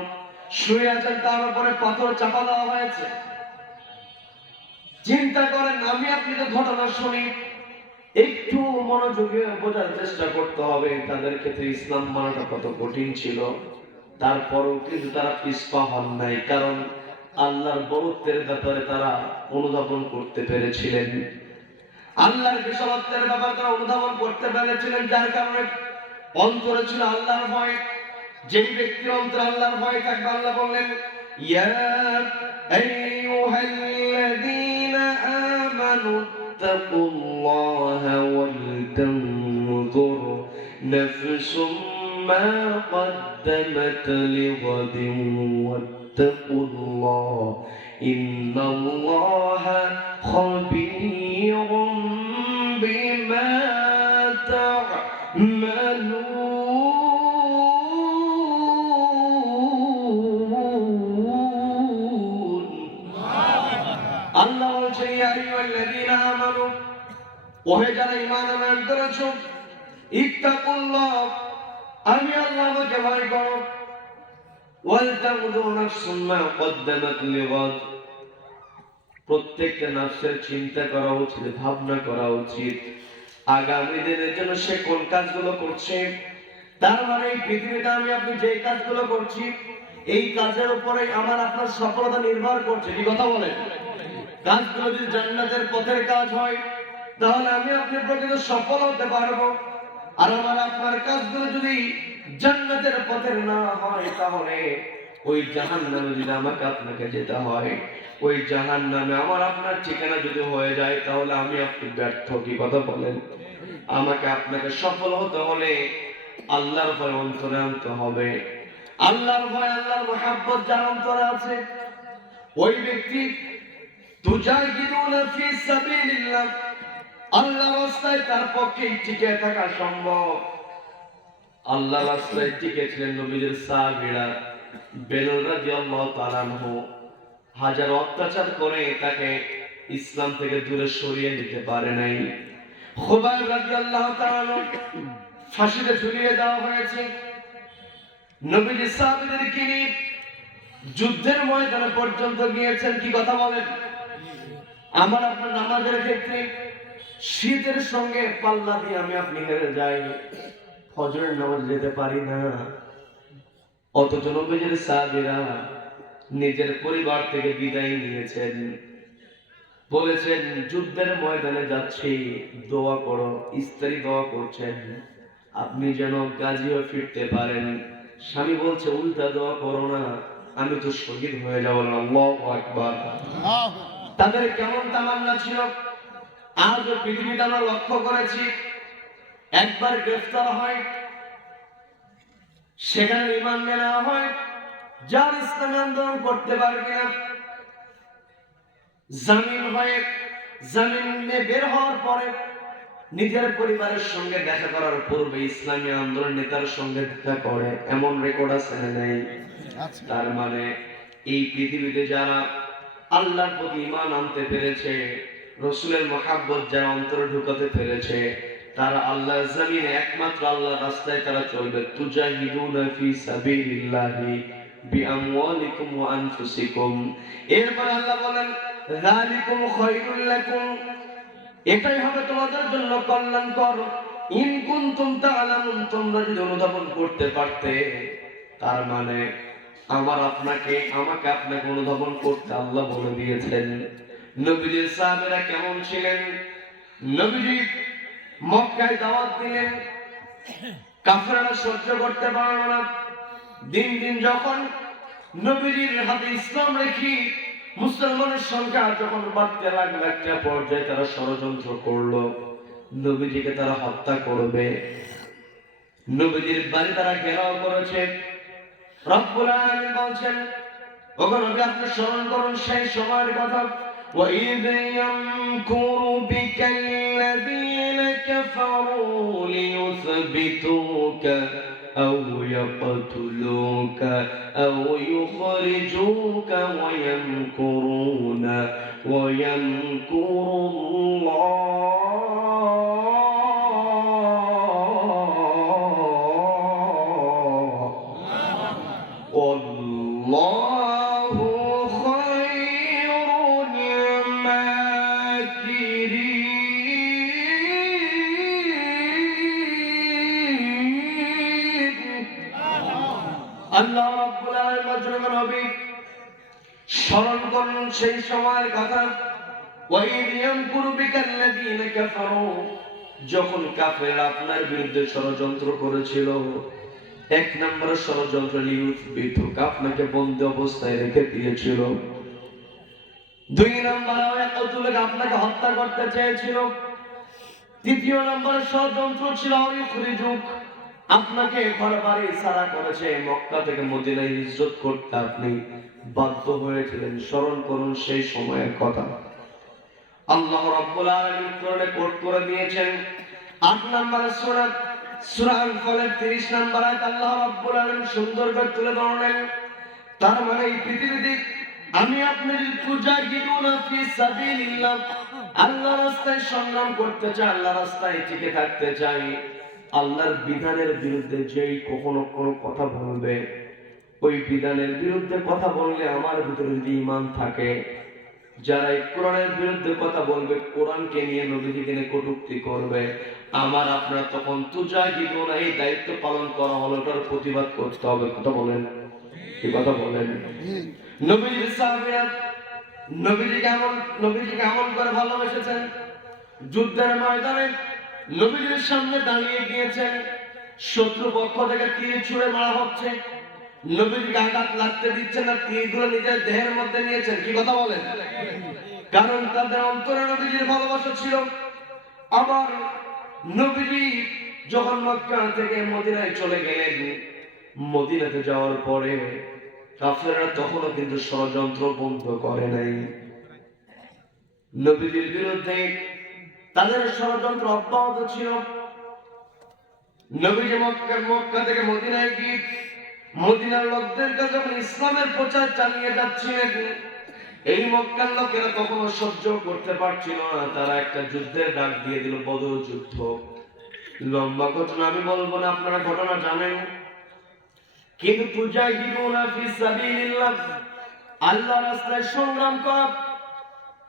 শুয়ে আছেন, তার উপরে পাথর চাপা দেওয়া হয়েছে। চিন্তা করেন, আমি আপনি তো ঘটনা শুনি, একটু মনোযোগে বোঝার চেষ্টা করতে হবে তাদের ক্ষেত্রে ইসলাম মানাটা কত কঠিন ছিল। তারপরেও কিন্তু তারা পিছপা হন নাই, কারণ আল্লাহর বরত্বের ব্যাপারে তারা অনুধাবন করতে পেরেছিলেন, আল্লাহর বিশালত্বের ব্যাপারে তারা অনুধাবন করতে পেরেছিলেন, যার কারণে অন্তরে ছিল আল্লাহর ভয়। যেই ব্যক্তির অন্তরে আল্লাহর ভয় থাকবে, আল্লাহ বললেন ইয়া আইয়ুহাল্লাযীনা আমানু তাকুল্লাহা ওয়াল তানজুর নাফসুম মা قدمت لغد واتقوا الله إن الله خبير بما تعملون. আল্লাহ বলছেন ইয়া আইয়ুহাল্লাযীনা আমানু, ওহে যারা ঈমান আনয়ন করেছো, ইত্তাকুল্লাহ, আমি আল্লাহকে ভয় করো, ওয়াল তাকুদু নাফসুম মা কদ্দামাত লিগাদ, প্রত্যেকটা নফসের চিন্তা করা উচিত, ভাবনা করা উচিত আগামী দিনের জন্য সে কোন কাজগুলো করছে। তার মানে এই পৃথিবীতে আমি আপনি যে কাজগুলো করছি, এই কাজের উপরে আমার আপনার সফলতা নির্ভর করছে। কি কথা বলেন? কাজগুলো যদি জান্নাতের পথের কাজ হয়, তাহলে আমি আপনি প্রকৃত সফল হতে পারবো। আর আমার আপনার কাজগুলো যদি জান্নাতের পথের না হয়, তাহলে ওই জাহান্নামে যদি আমাকে আপনাকে যেতে হয়, ওই জাহান্নামে আমার আপনার ঠিকানা যদি হয়ে যায়, তাহলে আমি আপনি ব্যর্থ। কি কথা বলেন? আমাকে আপনাকে সফল হতে হলে আল্লাহর ভয় অন্তরে আনতে হবে। আল্লাহর ভয়, আল্লাহর মহব্বত যার অন্তরে আছে, ওই ব্যক্তি তুজাহিদুনা ফি সাবিলিল্লাহ, আল্লাহর রাস্তায় তার পক্ষে টিকে থাকা সম্ভব। আল্লাহর রাস্তায় টিকে ছিলেন নবীজির সাহাবীরা। বেলাল রাদিয়াল্লাহু তাআলা আনহু হাজার অত্যাচার করে তাকে ইসলাম থেকে দূরে সরিয়ে নিতে পারে নাই। খুবাইব রাদিয়াল্লাহু তাআলা ফাঁসিতে ঝুলিয়ে দেওয়া হয়েছে। নবীজি সাহাবীদেরকে নিয়ে যুদ্ধের ময়দানে পর্যন্ত গিয়েছেন। কি কথা বলেন? আমার আপনার নামাজের ক্ষেত্রে শীতের সঙ্গে পাল্লা দিয়ে আমি আপনি হেরে যাই, ফজরের নামাজ যেতে পারি না। অথচ নবীজির সাহাবীরা নিজের পরিবার থেকে বিদায় নিয়েছেন, বলেছেন যুদ্ধের ময়দানে যাচ্ছি, দোয়া করো। স্ত্রী দোয়া করছেন আপনি যেন গাজী হয়ে ফিরতে পারেন। স্বামী বলছে উল্টা দোয়া করো না, আমি তো শহীদ হয়ে যাব। আল্লাহু আকবার। তাদের কেমন তামান্না ছিল! আজ পৃথিবীতে আমরা লক্ষ্য করেছি, একবার গ্রেফতার হয়, সেখানে রিমান্ডে নেওয়া হয়, যার ইসলামী আন্দোলন করতে পারবে না, জামিন হয়ে জামিনে বের হওয়ার পরে নিজের পরিবারের সঙ্গে দেখা করার পূর্বে ইসলামী আন্দোলন নেতার সঙ্গে দেখা করে, এমন রেকর্ড আছে না নাই? তার মানে এই পৃথিবীতে যারা আল্লাহর প্রতি ঈমান আনতে পেরেছে, রাসূলের মহব্বত যারা অন্তরে ঢুকাতে পেরেছে, তারা আল্লাহর জমিনে একমাত্র আল্লাহর রাস্তায় তারা চলবে। তুজাহিদুনা ফি সাবিলিল্লাহি বিআমওয়ালিকুম ওয়া আনফুসিকুম। এরপর আল্লাহ বলেন যালিকুম খায়রুল লাকুম, এটাই হবে তোমাদের জন্য কল্যাণকর। ইন কুনতুম তা'লামুন, তোমরা যদি অনুধাবন করতে পারতে। তার মানে আমাকে আপনাকে অনুধাবন করতে আল্লাহ বলে দিয়েছেন। নবীজির সাহাবীরা কেমন ছিলেন? নবীজি মক্কায় দাওয়াত দিলেন, কাফেররা সহ্য করতে পারল না। দিন দিন যখন নবীজির হাতে ইসলাম রেখে মুসলমানের সংখ্যা যখন বাড়তে লাগলো, একটা পর্যায়ে তারা ষড়যন্ত্র করলো, নবীজিকে তারা হত্যা করবে। নবীজির বাড়ি তারা ঘেরাও করেছে। রব্বুল আলামিন বলছেন, ওগো নবী আপনি স্মরণ করুন সেই সময়ের কথা। وَإِذْ يَمْكُرُ بِكَ الَّذِينَ كَفَرُوا لِيُثْبِتُوكَ أَوْ يَقْتُلُوكَ أَوْ يُخْرِجُوكَ وَيَمْكُرُونَ وَيَمْكُرُ اللَّهُ والله خير الماكرين। আল্লাহ রাব্বুল আলামিন নবী স্মরণ করুন সেই সময়ের কথা। ওয়াইদ ইয়ামকুরু বিকাল্লাযীনা কাফারু, যখন কাফেররা আপনার বিরুদ্ধে ষড়যন্ত্র করেছিল। এক নম্বর ষড়যন্ত্র লিউথবিতুক, আপনাকে বন্দী অবস্থায় রেখে দিয়েছিল। দুই নম্বর ইয়াকতুলুক, আপনাকে হত্যা করতে চেয়েছিল। তৃতীয় নম্বর ষড়যন্ত্র ছিল ইখরিজুক, আপনাকে ঘর বাড়ি ছাড়া করেছে, মক্কা থেকে মদিনায় হিজরত করতে আপনি বাধ্য হয়েছিলেন। স্মরণ করুন সেই সময়ের কথা। আল্লাহ রাব্বুল আলামিন কোরআনে কোট করে দিয়েছেন 8 নম্বর সূরা আনফালের 30 নম্বর আয়াত আল্লাহ রাব্বুল আলামিন সুন্দর করে তুলে ধরলেন। তার মানে এই পৃথিবীতে আমি আপনি তুজাহিদুনা ফি সাবিলিল্লাহ, আল্লাহর রাস্তায় সংগ্রাম করতে চাই, আল্লাহর রাস্তায় টিকে থাকতে চাই, আল্লাহর বিধানের বিরুদ্ধে যেই কখনো কোনো কথা বলবে, ওই বিধানের বিরুদ্ধে কথা বললে আমার ভিতরে যদি ঈমান থাকে, যারা এই কোরআনের বিরুদ্ধে কথা বলবে, কোরআনকে নিয়ে নবীজিকে নিয়ে কটূক্তি করবে, আমার আপনারা তখন তুজাহিদুন, এই দায়িত্ব পালন করা হলো, ওটার প্রতিবাদ করতে হবে। কথা বলেন, কি কথা বলেন? নবীজির সাহাবীরা নবীজিকে এমন করে ভালোবেসেছেন, যুদ্ধের ময়দানে নবীজির সামনে দাঁড়িয়ে গিয়েছেন, শত্রু পক্ষ থেকে তীর ছুঁড়ে মারা হচ্ছে, নবীজিকে আঘাত লাগতে দিচ্ছেন না, তীরগুলো নিজের দেহের মধ্যে নিয়েছেন। কি কথা বলেন? কারণ তাদের অন্তরে নবীজির ভালোবাসা ছিল। আবার নবীজি যখন মক্কা থেকে মদিনায় চলে গেলেন, মদিনাতে যাওয়ার পরে কাফেররা তখনও কিন্তু ষড়যন্ত্র বন্ধ করে নাই। নবীজির বিরুদ্ধে তাদের ষড়যন্ত্র অব্যাহত ছিল। নবীজি মক্কা থেকে মদিনায় গিয়ে মদিনার লোকদের কাছে যখন ইসলামের প্রচার চালিয়ে যাচ্ছিলেন, এই মক্কার লোকেরা কখনো সহ্য করতে পারছিল না। তারা একটা যুদ্ধের ডাক দিয়ে দিল, বদর যুদ্ধ। লম্বা ঘটনা আমি বলবো না, আপনারা ঘটনা জানেন। কিন্তু তুজাহিদুনা ফি সাবিলিল্লাহ, আল্লাহর রাস্তায় সংগ্রাম করা,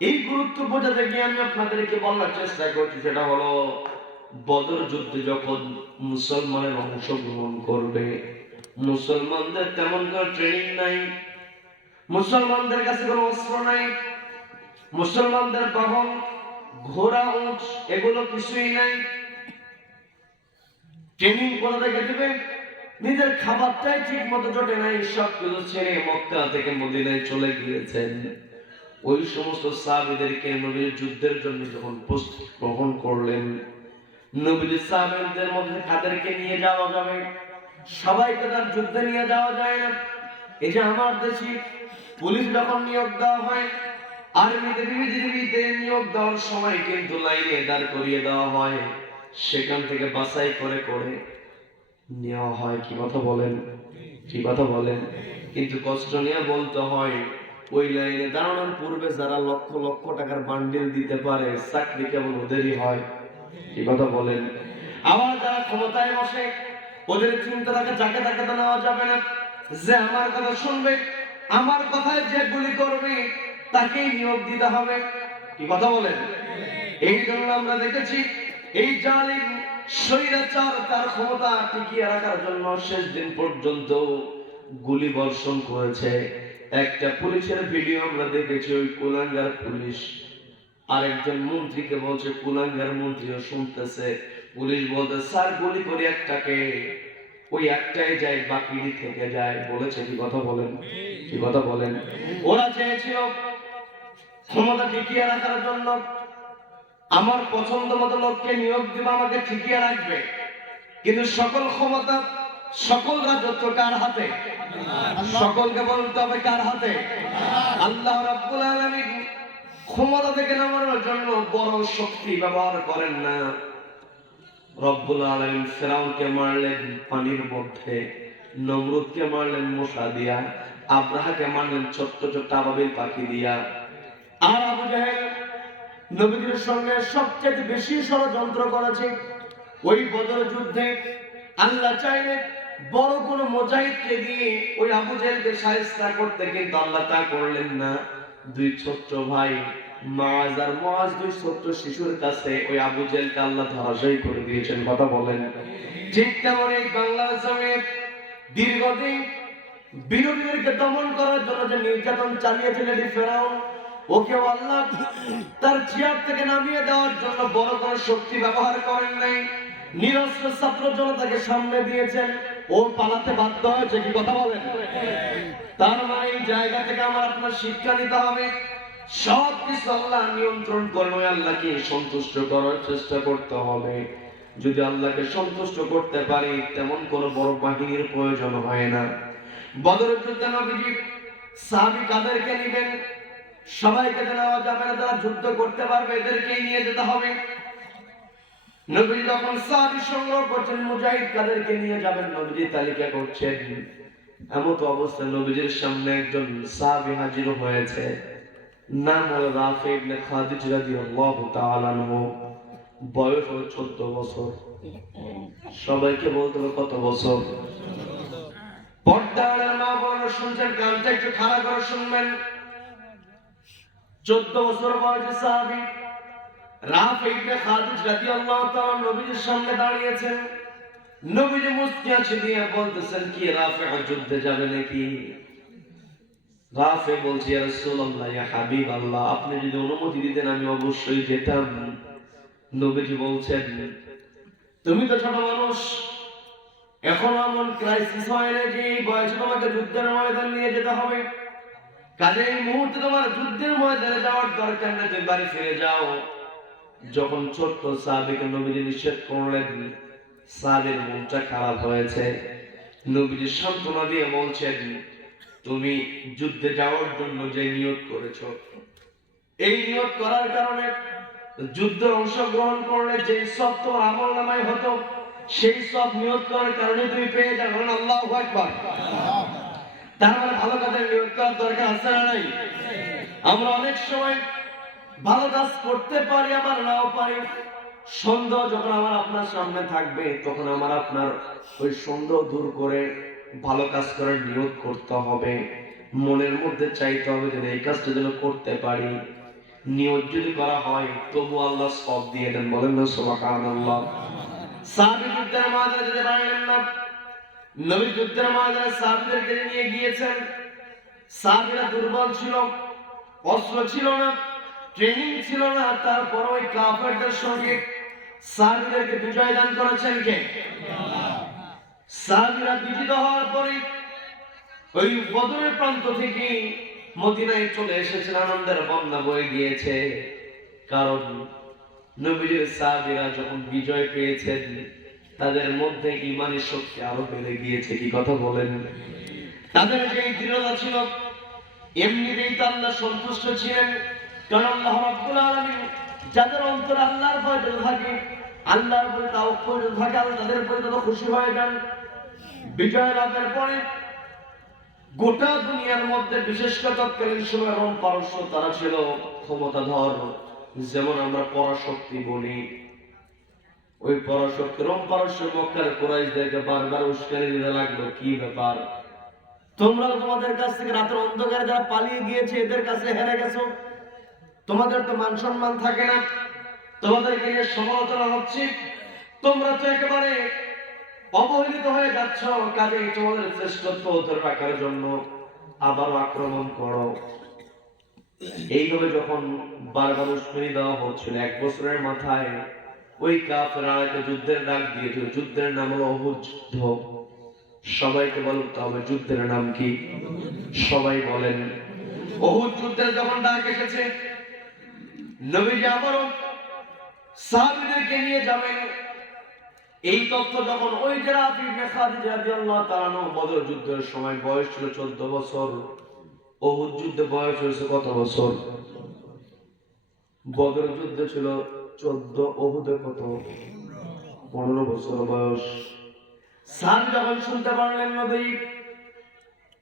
এই গুরুত্ব বোঝাতে গিয়ে আমি আপনাদেরকে বলার চেষ্টা করছি। সেটা হলো বদর যুদ্ধে যখন মুসলমানের অংশগ্রহণ করবে, মুসলমানদের তেমন কোনো ট্রেনিং নাই, মুসলমানদের কাছে কোনো অস্ত্র নাই, মুসলমানদের বাহন ঘোড়া উট এগুলো কিছুই নাই। ট্রেনিং কোথা থেকে দিবে? নিজের খাবারটাই ঠিক মতো জোটে নাই, সব কিছু ছেড়ে মক্কা থেকে মদিনায় চলে গিয়েছেন। ওই সমস্ত সাহাবীদেরকে নবীর যুদ্ধের জন্য যখন প্রস্তুত গ্রহণ করলেন, নবীর সাহাবীদের মধ্যে কাদেরকে নিয়ে যাওয়া যাবে? সবাইকে তার যুদ্ধে নিয়ে যাওয়া যায় না। এই যে আমার দেশি পুলিশ যখন নিয়োগ দেওয়া হয়, আর্মিতে বিজিবিতে নিয়োগ দেওয়ার সময় কিন্তু লাইনে দাঁড় করিয়ে দেওয়া হয়, সেখান থেকে বাছাই করে করে নেওয়া হয়। কি কথা বলেন? কি কথা বলেন? কিন্তু কষ্ট নিয়ে বলতে হয়, ওই লাইনে দাঁড়ানোর পূর্বে যারা লক্ষ লক্ষ টাকার বান্ডিল দিতে পারে, চাকরি কেবল ওদেরই হয়। কি কথা বলেন? আবার যারা ক্ষমতায় বসে, ওদের চিন্তা থাকে যাকে তাকে তো নেওয়া যাবে না, যে আমার কথা শুনবে, আমার কথায় যে গুলি করবে তাকেই নিয়োগ দিতে হবে। কি কথা বলেন? এই জন্য আমরা দেখেছি এই জালিম স্বৈরাচার তার ক্ষমতা টিকিয়ে রাখার জন্য শেষ দিন পর্যন্ত গুলি বর্ষণ করেছে। একটা পুলিশের ভিডিও আমরা দেখেছি, ওই কুলাঙ্গার পুলিশ আরেকজন মন্ত্রীকে বলছে, কুলাঙ্গার মন্ত্রীও শুনতেছে। পুলিশ বলতে, স্যার গুলি করে একটাকে, ওই একটাই যায়, বাকি থেকে যায়। বলেছে। কি কথা বলেন? কি কথা বলেন? ওরা চেয়েছিল ক্ষমতা টিকিয়ে রাখার জন্য, আমার পছন্দ মতো লোককে নিয়োগ দিব, আমাকে টিকিয়ে রাখবে। কিন্তু সকল ক্ষমতা সকল রাজত্ব কার হাতে? সকলকে বলতে হবে কার হাতে? আল্লাহ রাব্বুল আলামিন ক্ষমতা থেকে নামানোর জন্য বড় শক্তি ব্যবহার করেন না। রব্বুল আলামিন ফিরাউনকে মারলেন পানির মধ্যে, নমরুদকে মারলেন মশা দিয়া, আব্রাহাকে মারলেন ছোট্ট ছোট্ট আবাবিল পাখি দিয়া। আর আবু জাহেল নবীর সঙ্গে সবচেয়ে বেশি ষড়যন্ত্র করেছে ওই বদর যুদ্ধে। আল্লাহ চাইলে বড় কোন মুজাহিদকে দিয়ে ওই আবু জাহেলকে শায়েস্তা করতে, কিন্তু আল্লাহ তা করলেন না। দুই ছোট্ট ভাই মাআজ আর মুআজ, দুই ছোট্ট শিশুর কাছে ওই আবু জাহেলকে আল্লাহ ধরাশায়ী করে দিয়েছেন। কথা বলেন? ঠিক তেমন এই বাংলাদেশে দীর্ঘদিন বিরোধীদেরকে দমন করার জন্য যে নির্যাতন চালিয়েছিলেন ফেরাউন, ওকে আল্লাহ তার চেয়ার থেকে নামিয়ে দেওয়ার জন্য বড় কোনো শক্তি ব্যবহার করেন নাই। নিরস্ত্র ছাত্র জনতাকে সামনে দিয়েছেন, ও পালাতে বাধ্য হয়েছে। কি কথা বলেন? তার মানে এই জায়গা থেকে আমার আপনার শিক্ষা নিতে হবে, সব কিছু আল্লাহ নিয়ন্ত্রণ করেন, ওই আল্লাহকে সন্তুষ্ট করার চেষ্টা করতে হবে। যদি আল্লাহকে সন্তুষ্ট করতে পারি, তেমন কোনো বড় বাহিনীর প্রয়োজন হয় না। বদর যুদ্ধে নবীজি সাহাবী কাদেরকে নেবেন? সবাইকে নেওয়া যাবে না, যারা যুদ্ধ করতে পারবে এদেরকেই নিয়ে যেতে হবে। নবী যখন সাহাবী সংগ্রহ করছেন, মুজাহিদ কাদেরকে নিয়ে যাবেন নবীজি তালিকা করছেন। এমত অবস্থায় নবীজির সামনে একজন সাহাবী হাজির হয়েছে, নাম হলো রাফি ইবনে খাদিজ রাদিয়াল্লাহু তাআলা আনহু। বয়স হলো 14 বছর। সবাইকে বলতে হবে কত বছর? পর্দার মা বোনেরা শুনছেন, কানটা একটু খাড়া করে শুনবেন। 14 বছর বয়সী সাহাবী রাফি ইবনে খাদিজ রাদিয়াল্লাহু তাআলা নবীজির সামনে দাঁড়িয়েছেন। নবীজি মুস্কি হাসি দিয়ে বলতেছেন, কি রাফি যুদ্ধে যাবে নাকি? রাফি বলছে, ইয়া রাসূলুল্লাহ, ইয়া হাবিবাল্লাহ, আপনি যদি অনুমতি দিতেন আমি অবশ্যই যেতাম। নবীজি বলছেন, তুমি তো ছোট মানুষ, এখনো এমন ক্রাইসিস হয় না যে এই বয়সে তোমাকে যুদ্ধের ময়দান নিয়ে যেতে হবে। কাজে এই মুহূর্তে তোমার যুদ্ধের ময়দানে যাওয়ার দরকার নেই, তুমি বাড়ি ফিরে যাও। যখন ছোট্ট সাহাবীকে নবীজি নিষেধ করলেন, সাহাবীর মনটা খারাপ হয়েছে। নবীজি সান্ত্বনা দিয়ে বলছেন, তুমি যুদ্ধে যাওয়ার জন্য যে নিয়ত করেছো, এই নিয়ত করার কারণে যুদ্ধে অংশগ্রহণ করলে যে সব তোমার আমলনামায় হতো, সেই সব নিয়ত করার কারণে তুমি পেয়ে যাবে। আল্লাহু আকবার। তার মানে ভালো কাজের নিয়ত করার দরকার আছে না নাই? আমরা অনেক সময় ভালো কাজ করতে পারি আবার নাও পারি। সন্দেহ যখন আমার আপনার সামনে থাকবে, তখন আমার আপনার ওই সন্দেহ দূর করে ভালো কাজ করার নিয়ত করতে হবে। মনের মধ্যে চাইতে হবে যে এই কাজটা যেন করতে পারি। নিয়ত যদি করা হয় তবু আল্লাহ সব দিয়ে দেন। বলেন না সুবহানাল্লাহ। সাহাবী যুদ্ধের ময়দানে যেতে পারলেন না। নবী যুদ্ধের ময়দানে সাহাবীদেরকে নিয়ে গিয়েছেন। সাহাবীরা দুর্বল ছিল, অস্ত্র ছিল না, ট্রেনিং ছিল না, তারপর ওই কাফেরদের সঙ্গে সাহাবীদেরকে বিজয় দান করেছেন কে? সাহাবীরা বিজিত হওয়ার পরে ওই বদরের প্রান্ত থেকে মদিনায় চলে এসেছেন, আনন্দের বন্যা বয়ে গিয়েছে। কারণ নবীর সাহাবীরা যখন বিজয় পেয়েছেন, তাদের মধ্যে ঈমানের শক্তি আরো বেড়ে গিয়েছে। কি কথা বলেন? তাদের যে দৃঢ়তা ছিল, এমনিতেই তো আল্লাহ সন্তুষ্ট ছিলেন। কারণ আল্লাহ রাব্বুল আলামিন যাদের অন্তরে আল্লাহর ভয় থাকে, আল্লাহর প্রতি তাওয়াক্কুল থাকে, আল্লাহ তাদের প্রতি তত খুশি হয়ে যান। বিজয় লাভের পরে গোটা দুনিয়ার মধ্যে বিশেষ করে তৎকালীন সময় রোম পারস্য তারা ছিল ক্ষমতাধর। যেমন আমরা পরাশক্তি বলি, ওই পরাশক্তি রোম পারস্য মক্কার কুরাইশদেরকে বারবার উস্কানি দিতে লাগলো। কি ব্যাপার, তোমরা তোমাদের কাছ থেকে রাতের অন্ধকারে যারা পালিয়ে গিয়েছে এদের কাছে হেরে গেছো, তোমাদের তো মান সম্মান থাকে না, তোমাদেরকে নিয়ে সমালোচনা হচ্ছে, তোমরা তো একেবারে অবহেলিত হয়ে যাচ্ছ। কাজে তোমাদের শ্রেষ্ঠত্ব ধরে রাখার জন্য আবার আক্রমণ করো। এইভাবে যখন বারবার উস্কানি দেওয়া হচ্ছিল, 1 বছরের মাথায় ওই কাফেররা একটা যুদ্ধের ডাক দিয়েছিল। যুদ্ধের নাম হলো উহুদ যুদ্ধ। সবাইকে বলতে হবে যুদ্ধের নাম কি? সবাই বলেন। উহুদ যুদ্ধের যখন ডাক এসেছে, নবীজি আবারও সাহাবীদেরকে নিয়ে যাবেন। এই তথ্য যখন ওই যে রাফি ইবনে খাদিজ রাদিয়াল্লাহু তাআলা আনহু বদর যুদ্ধের সময় বয়স ছিল 14 বছর, উহুদ যুদ্ধে বয়স হয়েছে কত বছর? বদর যুদ্ধে ছিল 14, উহুদে কত? 15 বছর বয়স। সাহাবী যখন শুনতে পারলেন নবী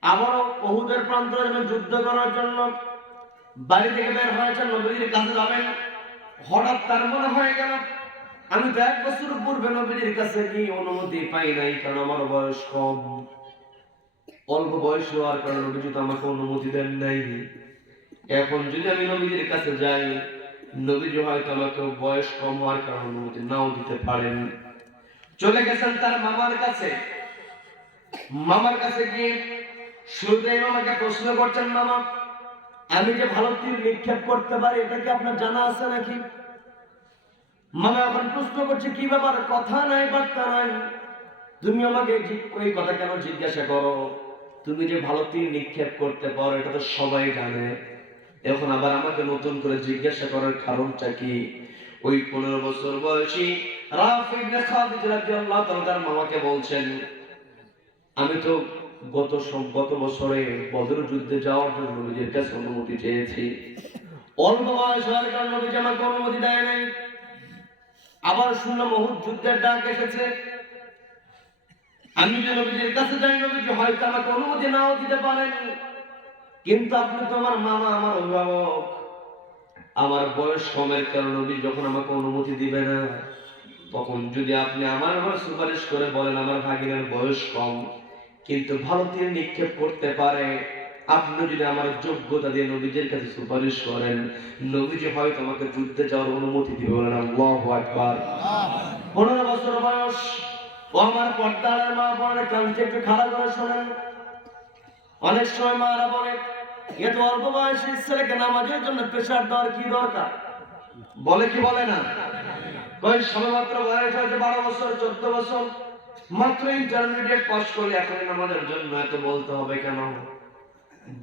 আবারও উহুদের প্রান্তরে যুদ্ধ করার জন্য বাড়ি থেকে বের হয়েছেন, নবীর কাছে যাবেন, হঠাৎ তার মনে হয়ে গেল আমি তো 1 বছর পূর্বে নবীর কাছে গিয়ে অনুমতি পাই নাই, কারণ আমার বয়স কম। অল্প বয়স হওয়ার কারণে নবীজি তো আমাকে অনুমতি দেন নাই। এখন যদি আমি নবীজির কাছে যাই, নবীজি হয়তো আমাকে বয়স কম হওয়ার কারণে অনুমতি নাও দিতে পারেন। চলে গেছেন তার মামার কাছে। মামার কাছে গিয়ে শুরুতেই মামাকে প্রশ্ন করছেন, মামা আমি যে ভালো তীর নিক্ষেপ করতে পারি এটা কি আপনার জানা আছে নাকি? মামা এখন প্রশ্ন করছে, কি ব্যাপার, কথা নাই বার্তা নাই, তুমি আমাকে ওই কথা কেন জিজ্ঞাসা করো? তুমি যে ভালো তীর নিক্ষেপ করতে পারো এটা তো সবাই জানে, এখন আবার আমাকে নতুন করে জিজ্ঞাসা করার কারণটা কি? ওই 15 বছর বয়সী রাফি ইবনে খাদিজ রাদিয়াল্লাহু তাআলা তার মামাকে বলছেন, আমি তো গত বছরে বদর যুদ্ধে যাওয়ার জন্য নবীজির কাছে অনুমতি চেয়েছি। অল্প বয়স হওয়ার কারণে নবীজি আমাকে অনুমতি দেয় নাই। আবার শুনলাম উহুদ যুদ্ধের ডাক এসেছে, আমি যে নবীজির কাছে যাই, নবীজি হয়তো আমাকে অনুমতি নাও দিতে পারেন, কিন্তু আপনি তো আমার মামা, আমার অভিভাবক, আমার বয়স কমের কারণে নবী যখন আমাকে অনুমতি দিবে না, তখন যদি আপনি আমার সুপারিশ করে বলেন আমার ভাগিনের বয়স কম কিন্তু ভালো তীর নিক্ষেপ করতে পারে, আপনি যদি আমার যোগ্যতা দিয়ে নবীজির কাছে সুপারিশ করেন, নবীজি হয়তো আমাকে যুদ্ধে যাওয়ার অনুমতি দিবে। বলেন আল্লাহু আকবার। 15 বছর বয়স। ও আমার পর্দার মা বোনের কানকে একটু খাড়া করে শোনেন। অনেক সময় মারা বলে এত অল্প বয়সী ছেলেকে নামাজের জন্য প্রেশার দেওয়ার কি দরকার? বলে কি বলে না? ওই সবেমাত্র বয়স হয়েছে 12 বছর 14 বছর, মাত্র ইন্টারমিডিয়েট পাস করলে এখন আমাদের জন্য এত বলতে হবে কেন?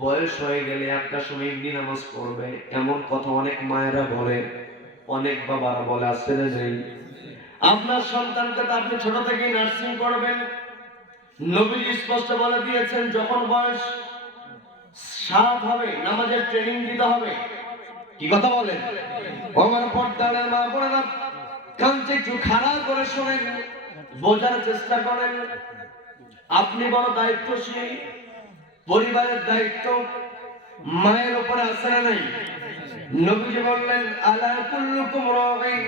বয়স হয়ে গেলে একটা সময় এমনি নামাজ পড়বে, এমন কথা অনেক মায়েরা বলে, অনেক বাবারা বলে, আসছে না নেই? আপনার সন্তানকে তো আপনি ছোট থেকেই নার্সিং করবেন। নবীজি স্পষ্ট বলে দিয়েছেন, যখন বয়স 7 হবে নামাজের ট্রেনিং দিতে হবে। কি কথা বলেন? আমার পর্দার মা বোনেরা, কানকে একটু খাড়া করে শোনেন, বোঝার চেষ্টা করেন। আপনি বড় দায়িত্বশীল, পরিবারের দায়িত্ব মায়ের উপরে আছে না নাই? নবীজি বললেন, আলা কুল্লুকুম রাঈন,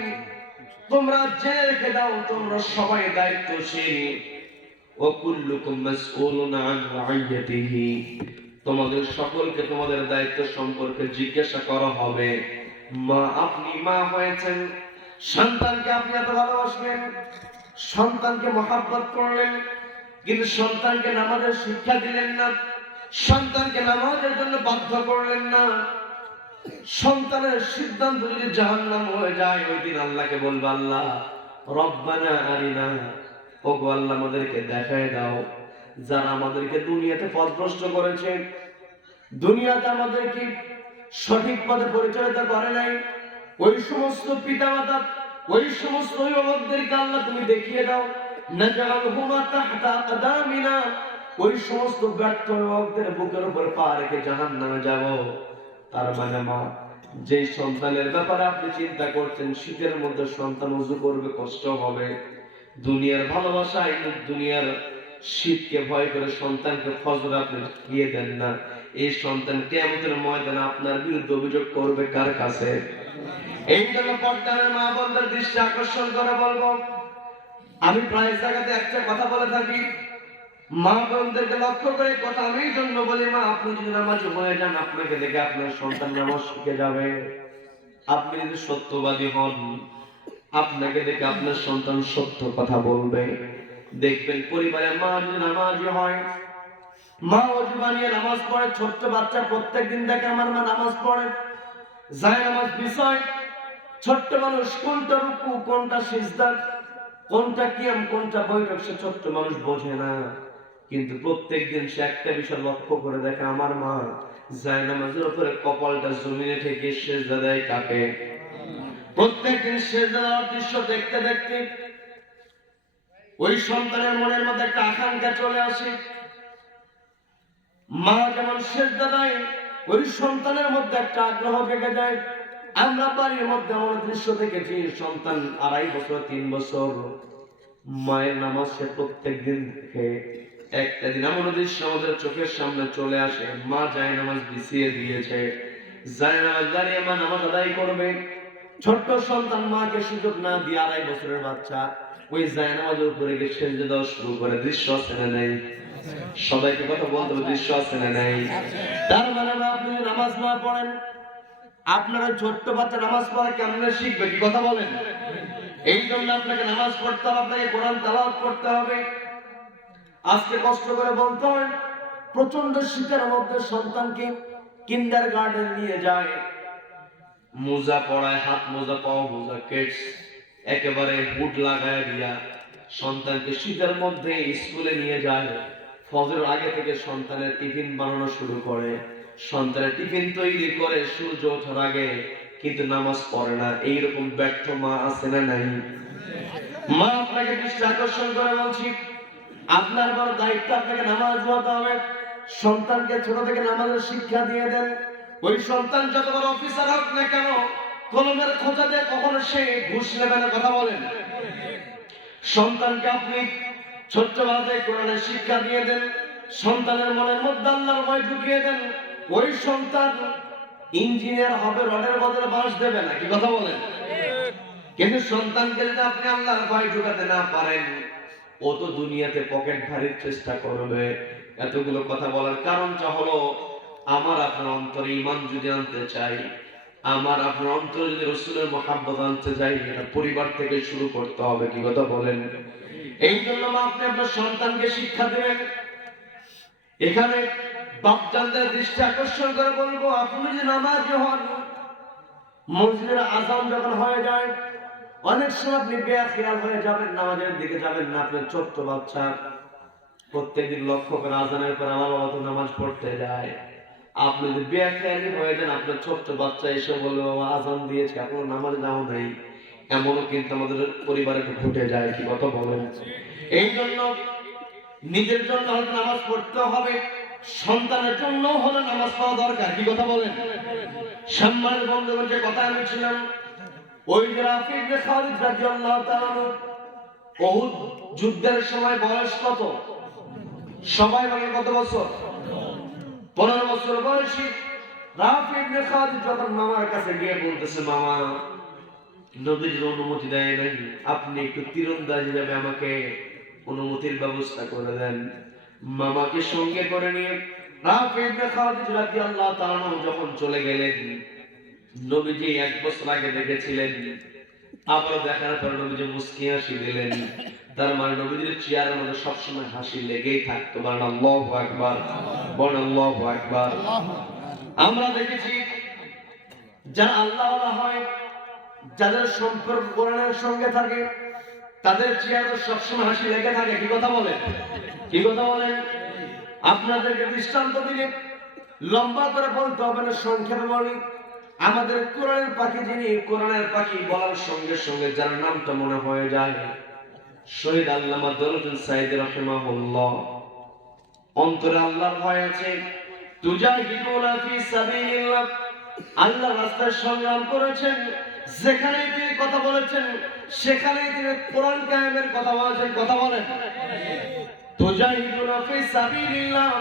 তোমরা জেনে রেখে দাও, তোমরা সবাই দায়িত্বশীল। ওয়া কুল্লুকুম মাসউলুন আন রাইয়াতিহি, তোমাদের সকলকে তোমাদের দায়িত্ব সম্পর্কে জিজ্ঞাসা করা হবে। মা, আপনি মা হয়েছেন, সন্তানকে আপনি এত ভালোবাসলেন, সন্তানকে মহব্বত করলেন, কিন্তু সন্তানকে নামাজের শিক্ষা দিলেন না, সন্তানকে নামাজের জন্য বাধ্য করলেন না। সন্তানের সিদ্ধান্ত যদি জাহান্নাম হয়ে যায়, ওই দিন আল্লাহকে বলবো, আল্লাহ রব্বানা আরিনা, ওগো আল্লাহ আমাদেরকে দেখায় দাও। যারা আমাদেরকে দুনিয়াতে পথভ্রষ্ট করেছে, দুনিয়াতে আমাদেরকে সঠিক পথে পরিচালিত করে নাই, ওই সমস্ত পিতামাতা, ওই সমস্ত অভিভাবকদেরকে আল্লাহ তুমি দেখিয়ে দাও। নাজআলহুমা তাহতা আকদামিনা, ওই সমস্ত ব্যর্থ অভিভাবকদের বুকের উপর পা রেখে জাহান্নামে যাব। তার মানে মা, যে সন্তানের ব্যাপারে আপনি চিন্তা করছেন, শীতের মধ্যে সন্তান ওযু করবে, কষ্ট হবে, দুনিয়ার ভালোবাসায় দুনিয়ার শীতকে ভয় করে সন্তানকে ফজর আপনি গিয়ে দেন না, এই সন্তান কিয়ামতের ময়দানে আপনার বিরুদ্ধে অভিযোগ করবে কার কাছে? এই জন্য পর্দার মা বোনদের দৃষ্টি আকর্ষণ করে বলবো, আমি প্রায় জায়গাতে একটা কথা বলে থাকি, মা বোনদেরকে লক্ষ্য করে কথা আমি এই জন্য বলি, মা আপনি যদি নামাজি হয়ে যান, আপনাকে দেখে আপনার সন্তান নামাজ শিখে যাবে। আপনি যদি সত্যবাদী হন, আপনাকে দেখে আপনার সন্তান সত্য কথা বলবে। দেখবেন পরিবারে মা যদি নামাজি হয়, মা ওযু বানিয়ে নামাজ পড়ে, ছোট্ট বাচ্চা প্রত্যেকদিন দেখে আমার মা নামাজ পড়ে, যায় নামাজ বিষয়, ছোট্ট মানুষ কোনটা রুকু, কোনটা সিজদা, কোনটা কিয়াম, কোনটা বৈঠক, সে ছোট্ট মানুষ বোঝে না। কিন্তু প্রত্যেকদিন সে একটা বিষয় লক্ষ্য করে দেখে, আমার মা যায় নামাজের উপরে কপালটা জমিনে ঠেকে সিজদা দেয় কাকে? প্রত্যেকদিন সিজদা দেওয়ার দৃশ্য দেখতে দেখতে ওই সন্তানের মনের মধ্যে একটা আকাঙ্ক্ষা চলে আসে। মা যেমন সিজদা দেয়, ওই সন্তানের মধ্যে একটা আগ্রহ জেগে যায়। আমরা বাড়ির মধ্যে এমন দৃশ্য দেখেছি, সন্তান 2.5 বছর 3 বছর মায়ের নামাজ সে প্রত্যেকদিন দেখে। একটা দিন এমন দৃশ্য আমাদের চোখের সামনে চলে আসে, মা যায় নামাজ বিছিয়ে দিয়েছে, যায় নামাজ দাঁড়িয়ে মা নামাজ আদায় করবে। ছোট্ট সন্তান মাকে সুযোগ না দিয়ে 2.5 বছরের বাচ্চা ওই যায় নামাজের উপরে গিয়ে সেজদা দেওয়া শুরু করে। দৃশ্য আছে না নাই? সবাইকে কথা বলতে হবে, দৃশ্য আছে না নাই? তার মানে আপনি নামাজ না পড়েন, আপনার ওই ছোট্ট বাচ্চা নামাজ পড়া কেমনে শিখবে? কি কথা বলেন? এই জন্য আপনাকে নামাজ পড়তে হবে, আপনাকে কোরআন তেলাওয়াত করতে হবে। আজকে কষ্ট করে বলতে হয়, প্রচন্ড শীতের মধ্যে সন্তানকে কিন্ডারগার্টেন নিয়ে যায়, মোজা পরায়, হাত মোজা, পাও মোজা, কেটস একেবারে বুট লাগায় দিয়া সন্তানকে শীতের মধ্যে স্কুলে নিয়ে যায়। ফজরের আগে থেকে সন্তানের টিফিন বানানো শুরু করে, সন্তানের টিফিন তৈরি করে সূর্য ওঠার আগে, কিন্তু নামাজ পড়ে না। এইরকম ব্যর্থ মা আছে না নাই? মা, আপনাকে দৃষ্টি আকর্ষণ করে বলছি, আপনার বড় দায়িত্ব, আপনাকে নামাজ পড়তে হবে। সন্তানকে ছোট থেকে নামাজের শিক্ষা দিয়ে দেন। ওই সন্তান যত বড় অফিসার হোক না কেন, কলমের খোঁজা দিয়ে কখনো সে ঘুষ নেবে না। কথা বলেন? সন্তানকে আপনি ছোট্টবেলাতে কোরআনের শিক্ষা দিয়ে দেন, সন্তানের মনের মধ্যে আল্লাহর ভয় ঢুকিয়ে দেন, ওই সন্তান ইঞ্জিনিয়ার হবে, রডের বদলে বাঁশ দেবে না। কি কথা বলেন? কিন্তু সন্তানকে যদি আপনি আল্লাহর ভয় ঢুকাতে না পারেন, ও তো দুনিয়াতে পকেট ভারীর চেষ্টা করবে। এতগুলো কথা বলার কারণটা হলো, আমার আপনার অন্তরে ঈমান যদি আনতে চাই, আমার আপনার অন্তরে যদি রাসূলের মহব্বত আনতে চাই, এটা পরিবার থেকে শুরু করতে হবে। কি কথা বলেন? এই জন্য আপনি আপনার সন্তানকে শিক্ষা দেবেন। এখানে বাপজানদের দৃষ্টি আকর্ষণ করে বলবো, আপনি যদি নামাজি হন, মসজিদের আযান যখন হয়ে যায়, অনেক সময় আপনি বেখেয়াল হয়ে যাবেন, নামাজের দিকে যাবেন না, আপনার ছোট্ট বাচ্চা প্রত্যেকদিন লক্ষ্য করে আজানের পর আমার বাবা তো নামাজ পড়তে যায়। আপনি যদি বেখেয়ালি হয়ে যান, আপনার ছোট্ট বাচ্চা এসে বললো বাবা আজান দিয়েছে এখনো নামাজ যাও নাই, এমনও কিন্তু আমাদের পরিবারে ঘটে যায়। কি কথা বলেন? এই জন্য নিজের জন্য হয়তো নামাজ পড়তে হবে, সন্তানের জন্য হলে নামাজ পড়া দরকার। কি কথা বলেন? সম্মানের বন্ধুগণ, যে কথা আমি ছিলাম, ওই যে রাফি ইবনে খালিদ রাদিয়াল্লাহু তাআলা উহুদ যুদ্ধের সময় বয়স কত? সবাই বলেন কত বছর? 15 বছর বয়সী রাফি ইবনে খালিদ যখন মামার কাছে গিয়ে বলতেছে, মামা নবীর অনুমতি দেয় নাই, আপনি একটু তীরন্দাজি যাবে আমাকে অনুমতির ব্যবস্থা করে দেন। মামাকে সঙ্গে করে নিয়ে রাফি ইবনে খালিদ রাদিয়াল্লাহু তাআলা যখন চলে গেলেন, নবীজি 1 বছর আগে দেখেছিলেন, আবার দেখার পর নবীজি মুস্কি হাসি দিলেন। তার মানে নবীজির চেহারার মধ্যে সবসময় হাসি লেগেই থাকতো। বলেন আল্লাহু আকবার, বলেন আল্লাহু আকবার। আমরা দেখেছি যারা আল্লাহওয়ালা হয়, যাদের সম্পর্ক কোরআনের সঙ্গে থাকে, তাদের চেহারা সবসময় হাসি লেগে থাকে। কি কথা বলেন? কি কথা বলেন? আপনাদেরকে দৃষ্টান্ত দিলে লম্বা করে বলতে হবে না, সংক্ষেপে বলি। আমাদের কোরআনের পাখি, যিনি কোরআনের পাখি বলার সঙ্গে সঙ্গে যার নামটা মনে হয়ে যায়, শহীদ আল্লামা দরুদ্দিন সাইদি রাহিমাহুল্লাহ। অন্তরে আল্লাহর ভয় আছে, তুজাহিদুনা ফি সাবিলিল্লাহ, আল্লাহর রাস্তায় সংগ্রাম করেছেন। যেখানে তিনি কথা বলেছেন সেখানে তিনি কোরআন কায়েমের কথা বলেছেন। কথা বলেন, তুজাহিদুনা ফি সাবিলিল্লাহ,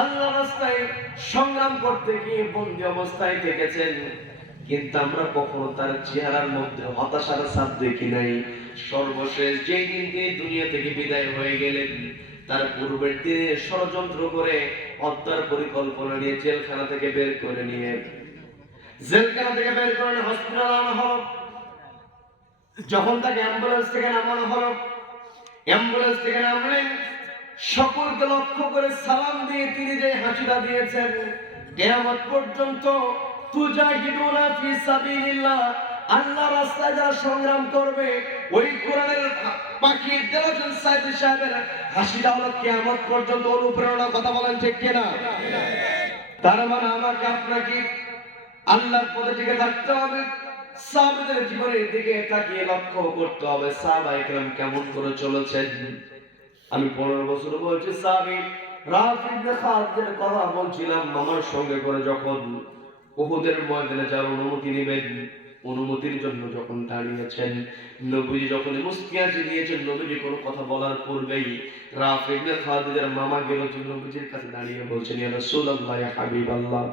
আল্লাহর রাস্তায় সংগ্রাম করতে গিয়ে বন্দী অবস্থায় থেকেছেন। কিন্তু আমরা কখনো তার চেহারার মধ্যে হতাশার ছাপ দেখি নাই। সর্বশেষ যেই দিন তিনি দুনিয়া থেকে বিদায় হয়ে গেলেন, তার পূর্বের দিনে ষড়যন্ত্র করে হত্যার পরিকল্পনা নিয়ে জেলখানা থেকে বের করে নিয়ে হসপিটাল আনা হলো। যখন তাকে অ্যাম্বুলেন্স থেকে নামানো হলো, অ্যাম্বুলেন্স থেকে নামলেন, সকলকে লক্ষ্য করে সালাম দিয়ে তিনি যে হাসিটা দিয়েছেন, কিয়ামত পর্যন্ত তুজাহিদুনা ফি সাবিলিল্লাহ, আল্লাহর রাস্তায় যারা সংগ্রাম করবে, ওই কোরআনের পাখি দেওয়ান সাইদি সাহেবের হাসিটা হলো কিয়ামত পর্যন্ত অনুপ্রেরণা। কথা বলেন ঠিক কিনা? তার মানে আমাকে আপনাকে আল্লাহর পথে টিকে থাকতে হবে, সাহাবাদের জীবনের দিকে তাকিয়ে লক্ষ্য করতে হবে সাহাবায়ে কেরাম কেমন করে চলেছেন। আমি 15 বছর বয়সী সাহাবী রাফি ইবনে খালিদের কথা বলছিলাম। মামার সঙ্গে করে যখন উহুদের ময়দানে যাওয়ার অনুমতি নেবেন, অনুমতির জন্য যখন দাঁড়িয়েছেন, নবীজি যখন মুস্কি হাসি দিয়েছেন, নবীজি কোনো কথা বলার পূর্বেই রাফি ইবনে খালিদের মামা গেল নবীজির কাছে দাঁড়িয়ে বলছেন, ইয়া রাসূলুল্লাহ, ইয়া হাবিবাল্লাহ,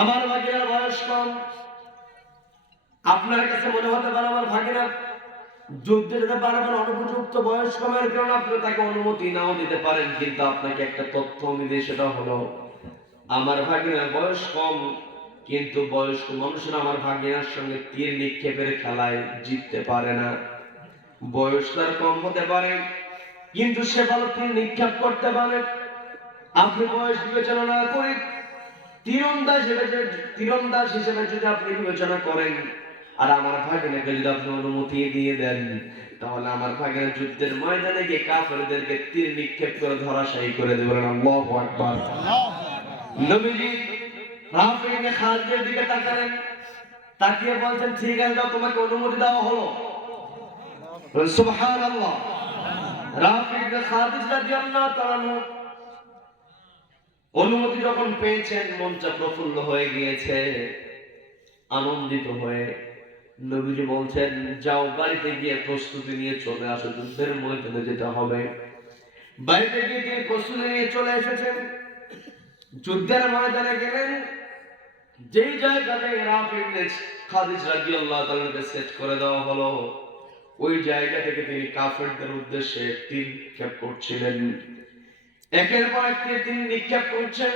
আমার ভাগিনার বয়স কম। আপনার কাছে মনে হতে পারে আমার ভাগিনা যুদ্ধে যেতে পারবেন, অনুপযুক্ত বয়স কমের কারণে আপনি তাকে অনুমতি নাও দিতে পারেন। কিন্তু আপনাকে একটা তথ্য আমি দিই, সেটা হলো আমার ভাগিনার বয়স কম, কিন্তু বয়স্ক মানুষরা আমার ভাগিনার সঙ্গে তীর নিক্ষেপের খেলায় জিততে পারে না। বয়স তার কম হতে পারে, কিন্তু সে ভালো তীর নিক্ষেপ করতে পারে। আপনি বয়স বিবেচনা না করে তীরন্দাজ হিসেবে যদি আপনি বিবেচনা করেন, আর আমার ভাগিনাকে যদি আপনি অনুমতি দিয়ে দেন, তাহলে আমার ভাগিনা যুদ্ধের ময়দানে গিয়ে কাফেরদেরকে তীর নিক্ষেপ করে ধরাশায়ী করে দেবেন। আল্লাহু আকবার। নবীজি রাফি ইবনে খালিদের দিকে তাকালেন, তাকিয়ে বলছেন, ঠিক আছে যাও, তোমাকে অনুমতি দেওয়া হলো। সুবহানাল্লাহ। রাফি ইবনে খালিদ রাদিয়াল্লাহু তাআলা অনুমতি যখন পেয়েছেন, মনটা প্রফুল্ল হয়ে গিয়েছে, আনন্দিত হয়ে নবীজি বলছেন, যাও বাড়িতে গিয়ে প্রস্তুতি নিয়ে চলে আসো, যুদ্ধের ময়দানে যেতে হবে। বাড়িতে গিয়ে তিনি প্রস্তুতি নিয়ে চলে এসেছেন, যুদ্ধের ময়দানে গেলেন। যেই জায়গাতে রাফি ইবনে খালিদ রাদিয়াল্লাহু তাআলাকে সেট করে দেওয়া হলো, ওই জায়গা থেকে তিনি কাফেরদের উদ্দেশ্যে তীর নিক্ষেপ করছিলেন। একের পর এক তীর নিক্ষেপ করছেন।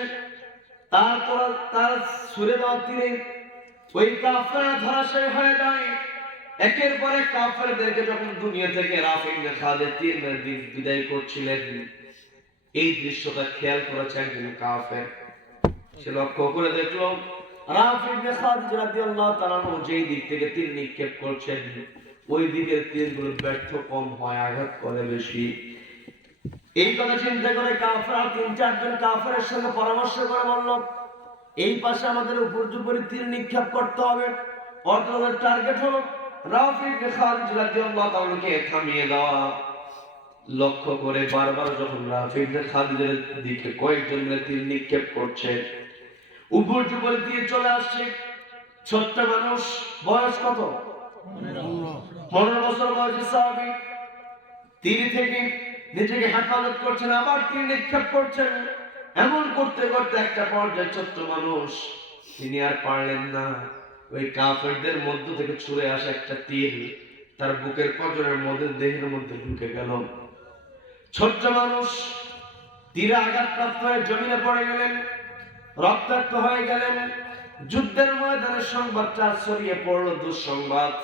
তারপর তার ছুড়ে দেওয়া তীরে ওই কাফেররা ধরাশায়ী হয়ে যায়। একের পর এক কাফেরদেরকে যখন দুনিয়া থেকে রাফি ইবনে খালিদ তীর মেরে বিদায় করছিলেন, এই দৃশ্যটা খেয়াল করেছে একজন কাফের। সে লক্ষ্য করে দেখলো রাফি ইবনে খালিদ রাদিয়াল্লাহু তাআলা যেই দিক থেকে তীর নিক্ষেপ করছেন, ওই দিকের তীরগুলো ব্যর্থ কম হয়, আঘাত করে বেশি। এই কথা চিন্তা করে কাফেররা 3-4 জন কাফেরের সঙ্গে পরামর্শ করে বলল, এই পাশে আমাদের উপর্যুপরি তীর নিক্ষেপ করতে হবে। অর্থাৎ টার্গেট হলো রাফি ইবনে খালিদ রাদিয়াল্লাহু তাআলাকে থামিয়ে দেওয়া। লক্ষ্য করে বারবার যখন রাফি ইবনে খালিদের দিকে কয়েকজন মিলে তীর নিক্ষেপ করছে, উপর্যুপরি তীর চলে আসছে। ছোট্ট মানুষ, বয়স কত? 15 বছর বয়সী সাহাবী। তীর থেকে নিজেকে হেফাজত করছেন, আবার তীর নিক্ষেপ করছেন। এমন করতে করতে একটা পর্যায়ে ছোট্ট মানুষ, তিনি আর পারলেন না। ওই কাফেরদের মধ্য থেকে ছুঁড়ে আসা একটা তীর তার বুকের পজরের মধ্যে, দেহের মধ্যে ঢুকে গেল। ছোট্ট মানুষ তীরে আঘাতপ্রাপ্ত হয়ে জমিনে পড়ে গেলেন, রক্তাক্ত হয়ে গেলেন। যুদ্ধের ময়দানের সংবাদটা ছড়িয়ে পড়লো, দুঃসংবাদ।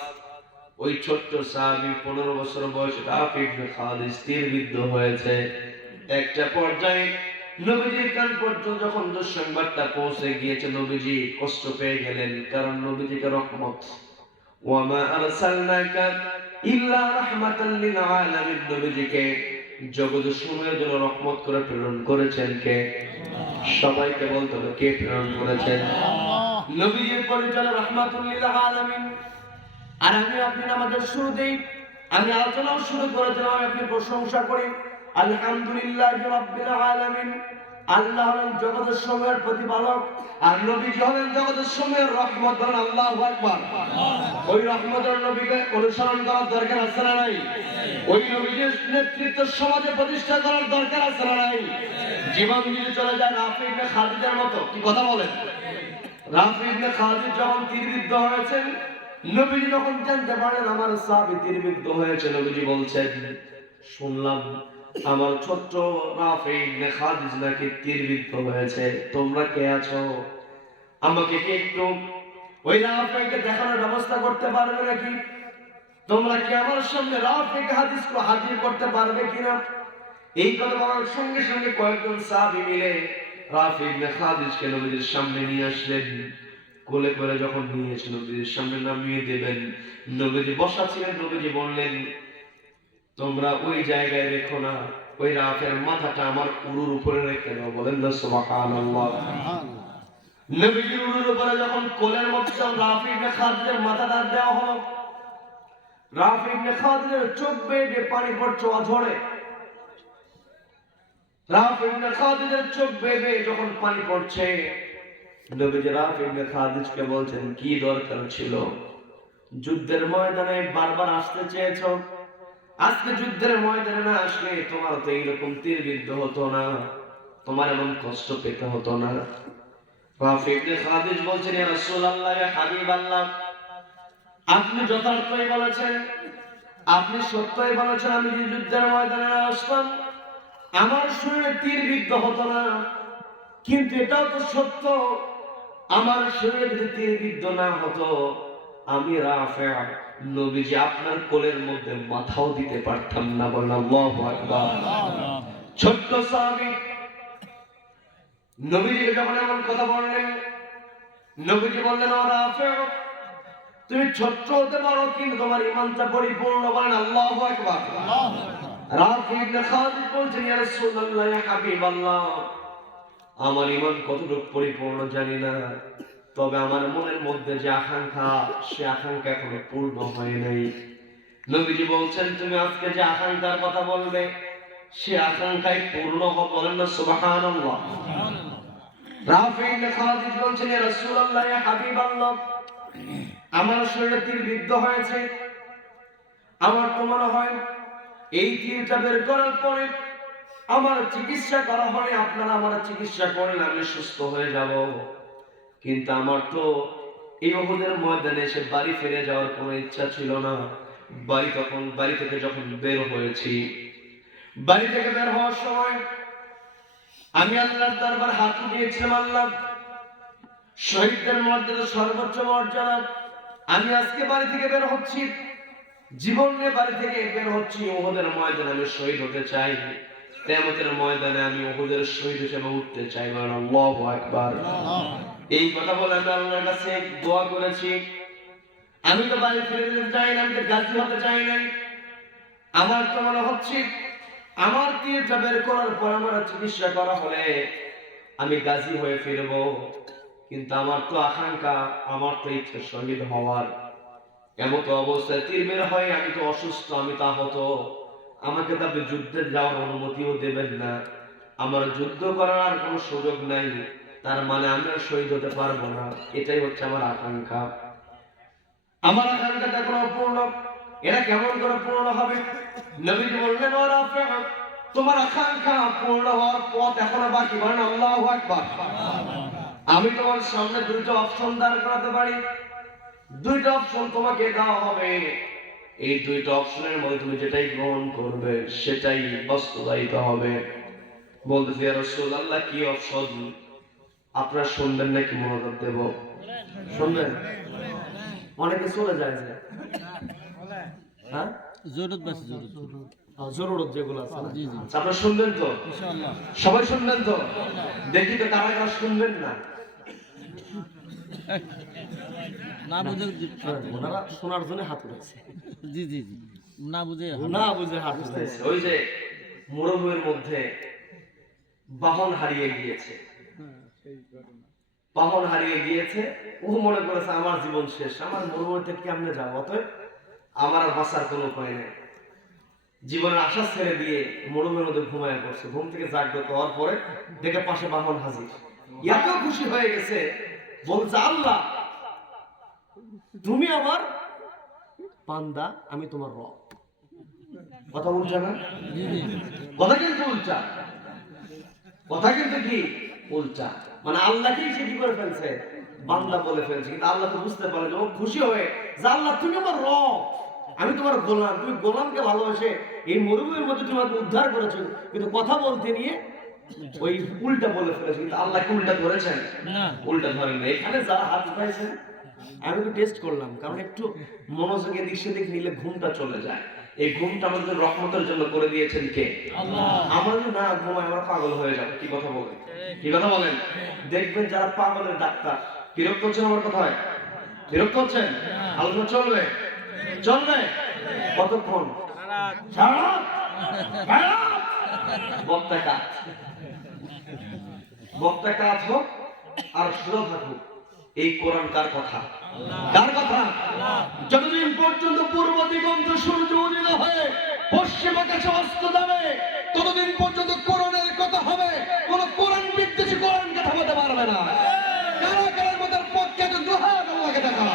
ওই ছোট্ট সাহাবী 15 বছর বয়সে রাফি ইবনে খালিদ তীরবিদ্ধ হয়েছে। একটা পর্যায়ে নবীজির কান পর্যন্ত যখন দুঃসংবাদটা পৌঁছে গিয়েছে, নবীজি কষ্ট পেয়ে গেলেন, কারণ নবীজিকে রহমত, ওয়ামা আরসালনাকা ইল্লা রাহমাতাল লিল আলামিন, নবীজিকে জগৎ সমূহের জন্য রহমত করে প্রেরণ করেছেন কে? সবাইকে বলতে হবে, কে প্রেরণ করেছেন? নবীজির পরিচয় রাহমাতুল লিল আলামিন। আর আমি আপনি আমাদের শুরুতেই আমি আলোচনাও শুরু করেছিলাম, আমি আপনি প্রশংসা করি আলহামদুলিল্লাহি রাব্বিল আলামিন। আল্লাহ হলেন জগতের সমূহের প্রতিপালক, আর নবীজি হলেন জগতের সমূহের রহমত। বলেন আল্লাহু আকবার। ওই রহমতের নবীকে অনুসরণ করার দরকার আছে না নাই? ওই নবীজির নেতৃত্ব সমাজে প্রতিষ্ঠা করার দরকার আছে না নাই? জীবন দিয়ে চলে যায় রাফি ইবনে খালিদের মতো। কি কথা বলেন? রাফি ইবনে খালিদ যখন তীরবিদ্ধ হয়েছেন, নবীজি যখন জানতে পারেন আমার সাহাবী তীরবিদ্ধ হয়েছে, নবীজি বলছেন, শুনলাম আমার ছোট্ট রাফি ইবনে খালিদ নাকি তীরবিদ্ধ হয়েছে, তোমরা কে আছো? আমাকে কি একটু ওই রাফিকে দেখানোর ব্যবস্থা করতে পারবে নাকি? তোমরা কি আমার সামনে রাফিকে হাদিসকে হাজির করতে পারবে কিনা? এই কথা বলার সঙ্গে সঙ্গে কয়েকজন সাহাবী মিলে রাফি ইবনে খালিদকে নবীজির সামনে নিয়ে আসলেন। কোলে করে যখন নিয়েছেন, নবীজির সামনে নামিয়ে দেবেন, নবীজি বসা ছিলেন। নবীজি বললেন, তোমরা ওই জায়গায় রেখো না, ওই রাফের মাথাটা আমার উরুর উপরে রেখে দাও। বলেন না সুবহানাল্লাহ। নবীজির উরুর উপরে যখন কোলের মধ্যে রাফি ইবনে খালিদের মাথাটা দেওয়া হলো, রাফি ইবনে খালিদের চোখ বেয়ে পানি পড়ছে অঝরে। রাফি ইবনে খালিদের চোখ বেয়ে যখন পানি পড়ছে, নবীজি রাফি ইবনে খালিদকে বলছেন, কি দরকার ছিল? যুদ্ধের ময়দানে বারবার আসতে চেয়েছো, আজকে যুদ্ধের ময়দানে না আসলে তোমার তো এইরকম তীরবিদ্ধ হতো না, তোমার এমন কষ্ট পেতে হতো না। রাফি ইবনে খালিদ বলছেন, ইয়া রাসূলুল্লাহ, ইয়া হাবিবাল্লাহ, আপনি যথার্থই বলেছেন, আপনি সত্যই বলেছেন। আমি যদি যুদ্ধের ময়দানে না আসতাম, আমার শরীরে তীরবিদ্ধ হতো না। কিন্তু এটাও তো সত্য, আমার শরীরে যদি তীরবিদ্ধ না হতো, আমি রাফি নবীজি আপনার কোলের মধ্যে মাথাও দিতে পারতাম না। বলেন আল্লাহু আকবার। ছোট্ট সাহাবী নবীজিকে যখন এমন কথা বললেন, নবীজি বললেন, ও রাফি, তুমি ছোট্ট হতে পারো কিন্তু তোমার ঈমানটা পরিপূর্ণ। বলেন আল্লাহু আকবার। রাফি ইবনে খালিদ বলছেন, ইয়া রাসূলুল্লাহ, ইয়া হাবিবাল্লাহ, আমার ঈমান কতটুকু পরিপূর্ণ জানি না, তবে আমার মনের মধ্যে যে আকাঙ্ক্ষা, সে আকাঙ্ক্ষা এখনো পূর্ণ হয় নাই। নবীজি বলছেন, তুমি আজকে যে আকাঙ্ক্ষার কথা বলবে, সে আকাঙ্ক্ষাই পূর্ণ হবে। বলেন না সুবহানাল্লাহ। রাফি ইবনে খালিদ বলছেন, ইয়া রাসূলুল্লাহ, ইয়া হাবিবাল্লাহ, আমার শরীরে তীরবিদ্ধ হয়েছে। আমার তো মনে হয় এই তীরটা বের করার পরে আমার চিকিৎসা করা হয়, আপনারা আমার চিকিৎসা করলে আমি সুস্থ হয়ে যাব। কিন্তু আমার তো এই উহুদের ময়দানে এসে বাড়ি ফিরে যাওয়ার কোনো ইচ্ছা ছিল না। বাড়ি থেকে যখন বের হয়েছি, বাড়ি থেকে বের হওয়ার সময় আমি আল্লাহর দরবার হাত উঠিয়েছিলাম, আল্লাহ, শহীদদের মর্যাদা সর্বোচ্চ মর্যাদা। আমি আজকে বাড়ি থেকে বের হচ্ছি, জীবন নিয়ে বাড়ি থেকে বের হচ্ছি, উহুদের ময়দানে আমি শহীদ হতে চাই। কিয়ামতের ময়দানে আমি উহুদের শহীদ হিসেবে উঠতে চাই। আল্লাহু আকবার। এই কথা বলে আমি আল্লাহর কাছে দোয়া করেছি, আমি তো বাড়ি ফিরে যেতে চাই না, আমি তো গাজী হতে চাই না। আমার তো মনে হচ্ছে আমার তীরটা বের করার পর আমার চিকিৎসা করা হলে আমি গাজী হয়ে ফিরবো, কিন্তু আমার তো আকাঙ্ক্ষা, আমার তো ইচ্ছে শহীদ হওয়ার। এমত অবস্থায় তীর বের হয়, আমি তো অসুস্থ, আমি তা হতো, আমাকে তো আপনি যুদ্ধে যাওয়ার অনুমতিও দেবেন না, আমার যুদ্ধ করার আর কোনো সুযোগ নাই, তার মানে আমি আর শহীদ হতে পারবো না। এটাই হচ্ছে আমার আকাঙ্ক্ষা। আমার আকাঙ্ক্ষাটা কোনো পূর্ণ, এরা কেমন করে পূর্ণ হবে? নবীজি বললেন, ও রাফি', তোমার আকাঙ্ক্ষা পূর্ণ হওয়ার পথ এখনো বাকি। বলেন আল্লাহু আকবার। আমি তোমার সামনে দুইটা অপশন দাঁড় করাতে পারি, দুইটা অপশন তোমাকে দেওয়া হবে, এই দুইটা অপশনের মধ্যে তুমি যেটাই গ্রহণ করবে সেটাই বাস্তবায়িত হবে। বলতেছি, ইয়া রাসূলুল্লাহ, কি অপশন? আপনারা শুনবেন নাকি মনোযোগ দেব? শুনবেন? অনেকে চলে যায় যে, হ্যাঁ, জরুরত যেগুলো আছে না? আচ্ছা, আপনারা শুনবেন তো? সবাই শুনবেন তো? দেখি তো কারা কারা শুনবেন না। না বুঝে ওনারা শোনার জন্য হাত উঠেছে, জি জি জি না বুঝে না বুঝে হাত উঠেছে। ওই যে মরুভূমির মধ্যে বাহন হারিয়ে গিয়েছে, বাহন হারিয়ে গিয়েছে, ও মনে করেছে আমার জীবন শেষ, আমার মরুভূমিতে কেমনে যাবো, অতএব আমার আর বাঁচার কোনো উপায় নেই। জীবনের আশা ছেড়ে দিয়ে মরুভূমির মধ্যে ঘুমায় পড়ছে। ঘুম থেকে জাগ্রত হওয়ার পরে দেখে পাশে বাহন হাজির, এত খুশি হয়ে গেছে, বলছে, আল্লাহ তুমি আমার বান্দা, আমি তোমার রব। কথা উল্টা না? কথা কিন্তু উল্টা, কথা কিন্তু কি উল্টা। মানে আল্লাহকেই সে কি করে ফেলছে, বান্দা বলে ফেলছে। কিন্তু আল্লাহ তো বুঝতে পারে যে ও খুশি হয়ে যে আল্লাহ তুমি আমার রব, আমি তোমার গোলাম, তুমি গোলামকে ভালোবাসে এই মরুভূমির মধ্যে তুমি আমাকে উদ্ধার করেছো, কিন্তু কথা বলতে নিয়ে ওই উল্টা বলে ফেলেছে। কিন্তু আল্লাহকে উল্টা করেছেন না, উল্টা ধরেন না। এখানে যারা হাত উঠাইছেন আমি তো টেস্ট করলাম, কারণ একটু মনোযোগে দিক সেদিক নিলে ঘুমটা চলে যায়। এই ঘুমটা আমাদের রহমতের জন্য করে দিয়েছেন কে? আল্লাহ। আমরা যদি না ঘুমাই আমরা পাগল হয়ে যাবো। কি কথা বলেন? কি কথা বলেন? দেখবেন যারা পাগলের ডাক্তার, বিরক্ত হচ্ছেন আমার কথায়? বিরক্ত হচ্ছেন? আলোচনা চলবে? চলবে কতক্ষণ? সারা রাত। বক্তা কাজ, বক্তা কাজ হোক আর সুরা থাকুক, এই কোরআন কার কথা? কার কথা? যতদিন পর্যন্ত পূর্ব দিগন্ত সূর্য উদিত হয়ে পশ্চিম আকাশে অস্ত যাবে, ততদিন পর্যন্ত কোরআনের কথা হবে। কোন কোরআন বিদ্বেষী কোরআনকে থামাতে পারবে না। কারা কারার মধ্যে পক্ষে তো দুহা আল্লাহকে দেখা।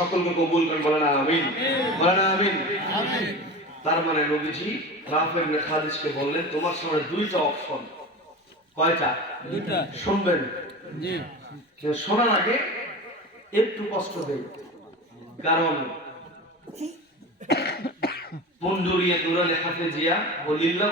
সকলকে কবুল করেন, বলেন আমিন, বলেন আমিন। তার মানে নবীজি রাফি ইবনে খাদিজকে বললেন, তোমার সামনে দুইটা অপশন। কয়টা? দুইটা। শুনবেন? জি। শোনার আগে একটু কষ্ট দেই, কারণ মুন্ডুরিয়া দুরালে হাফেজিয়া ও লিল্লাহ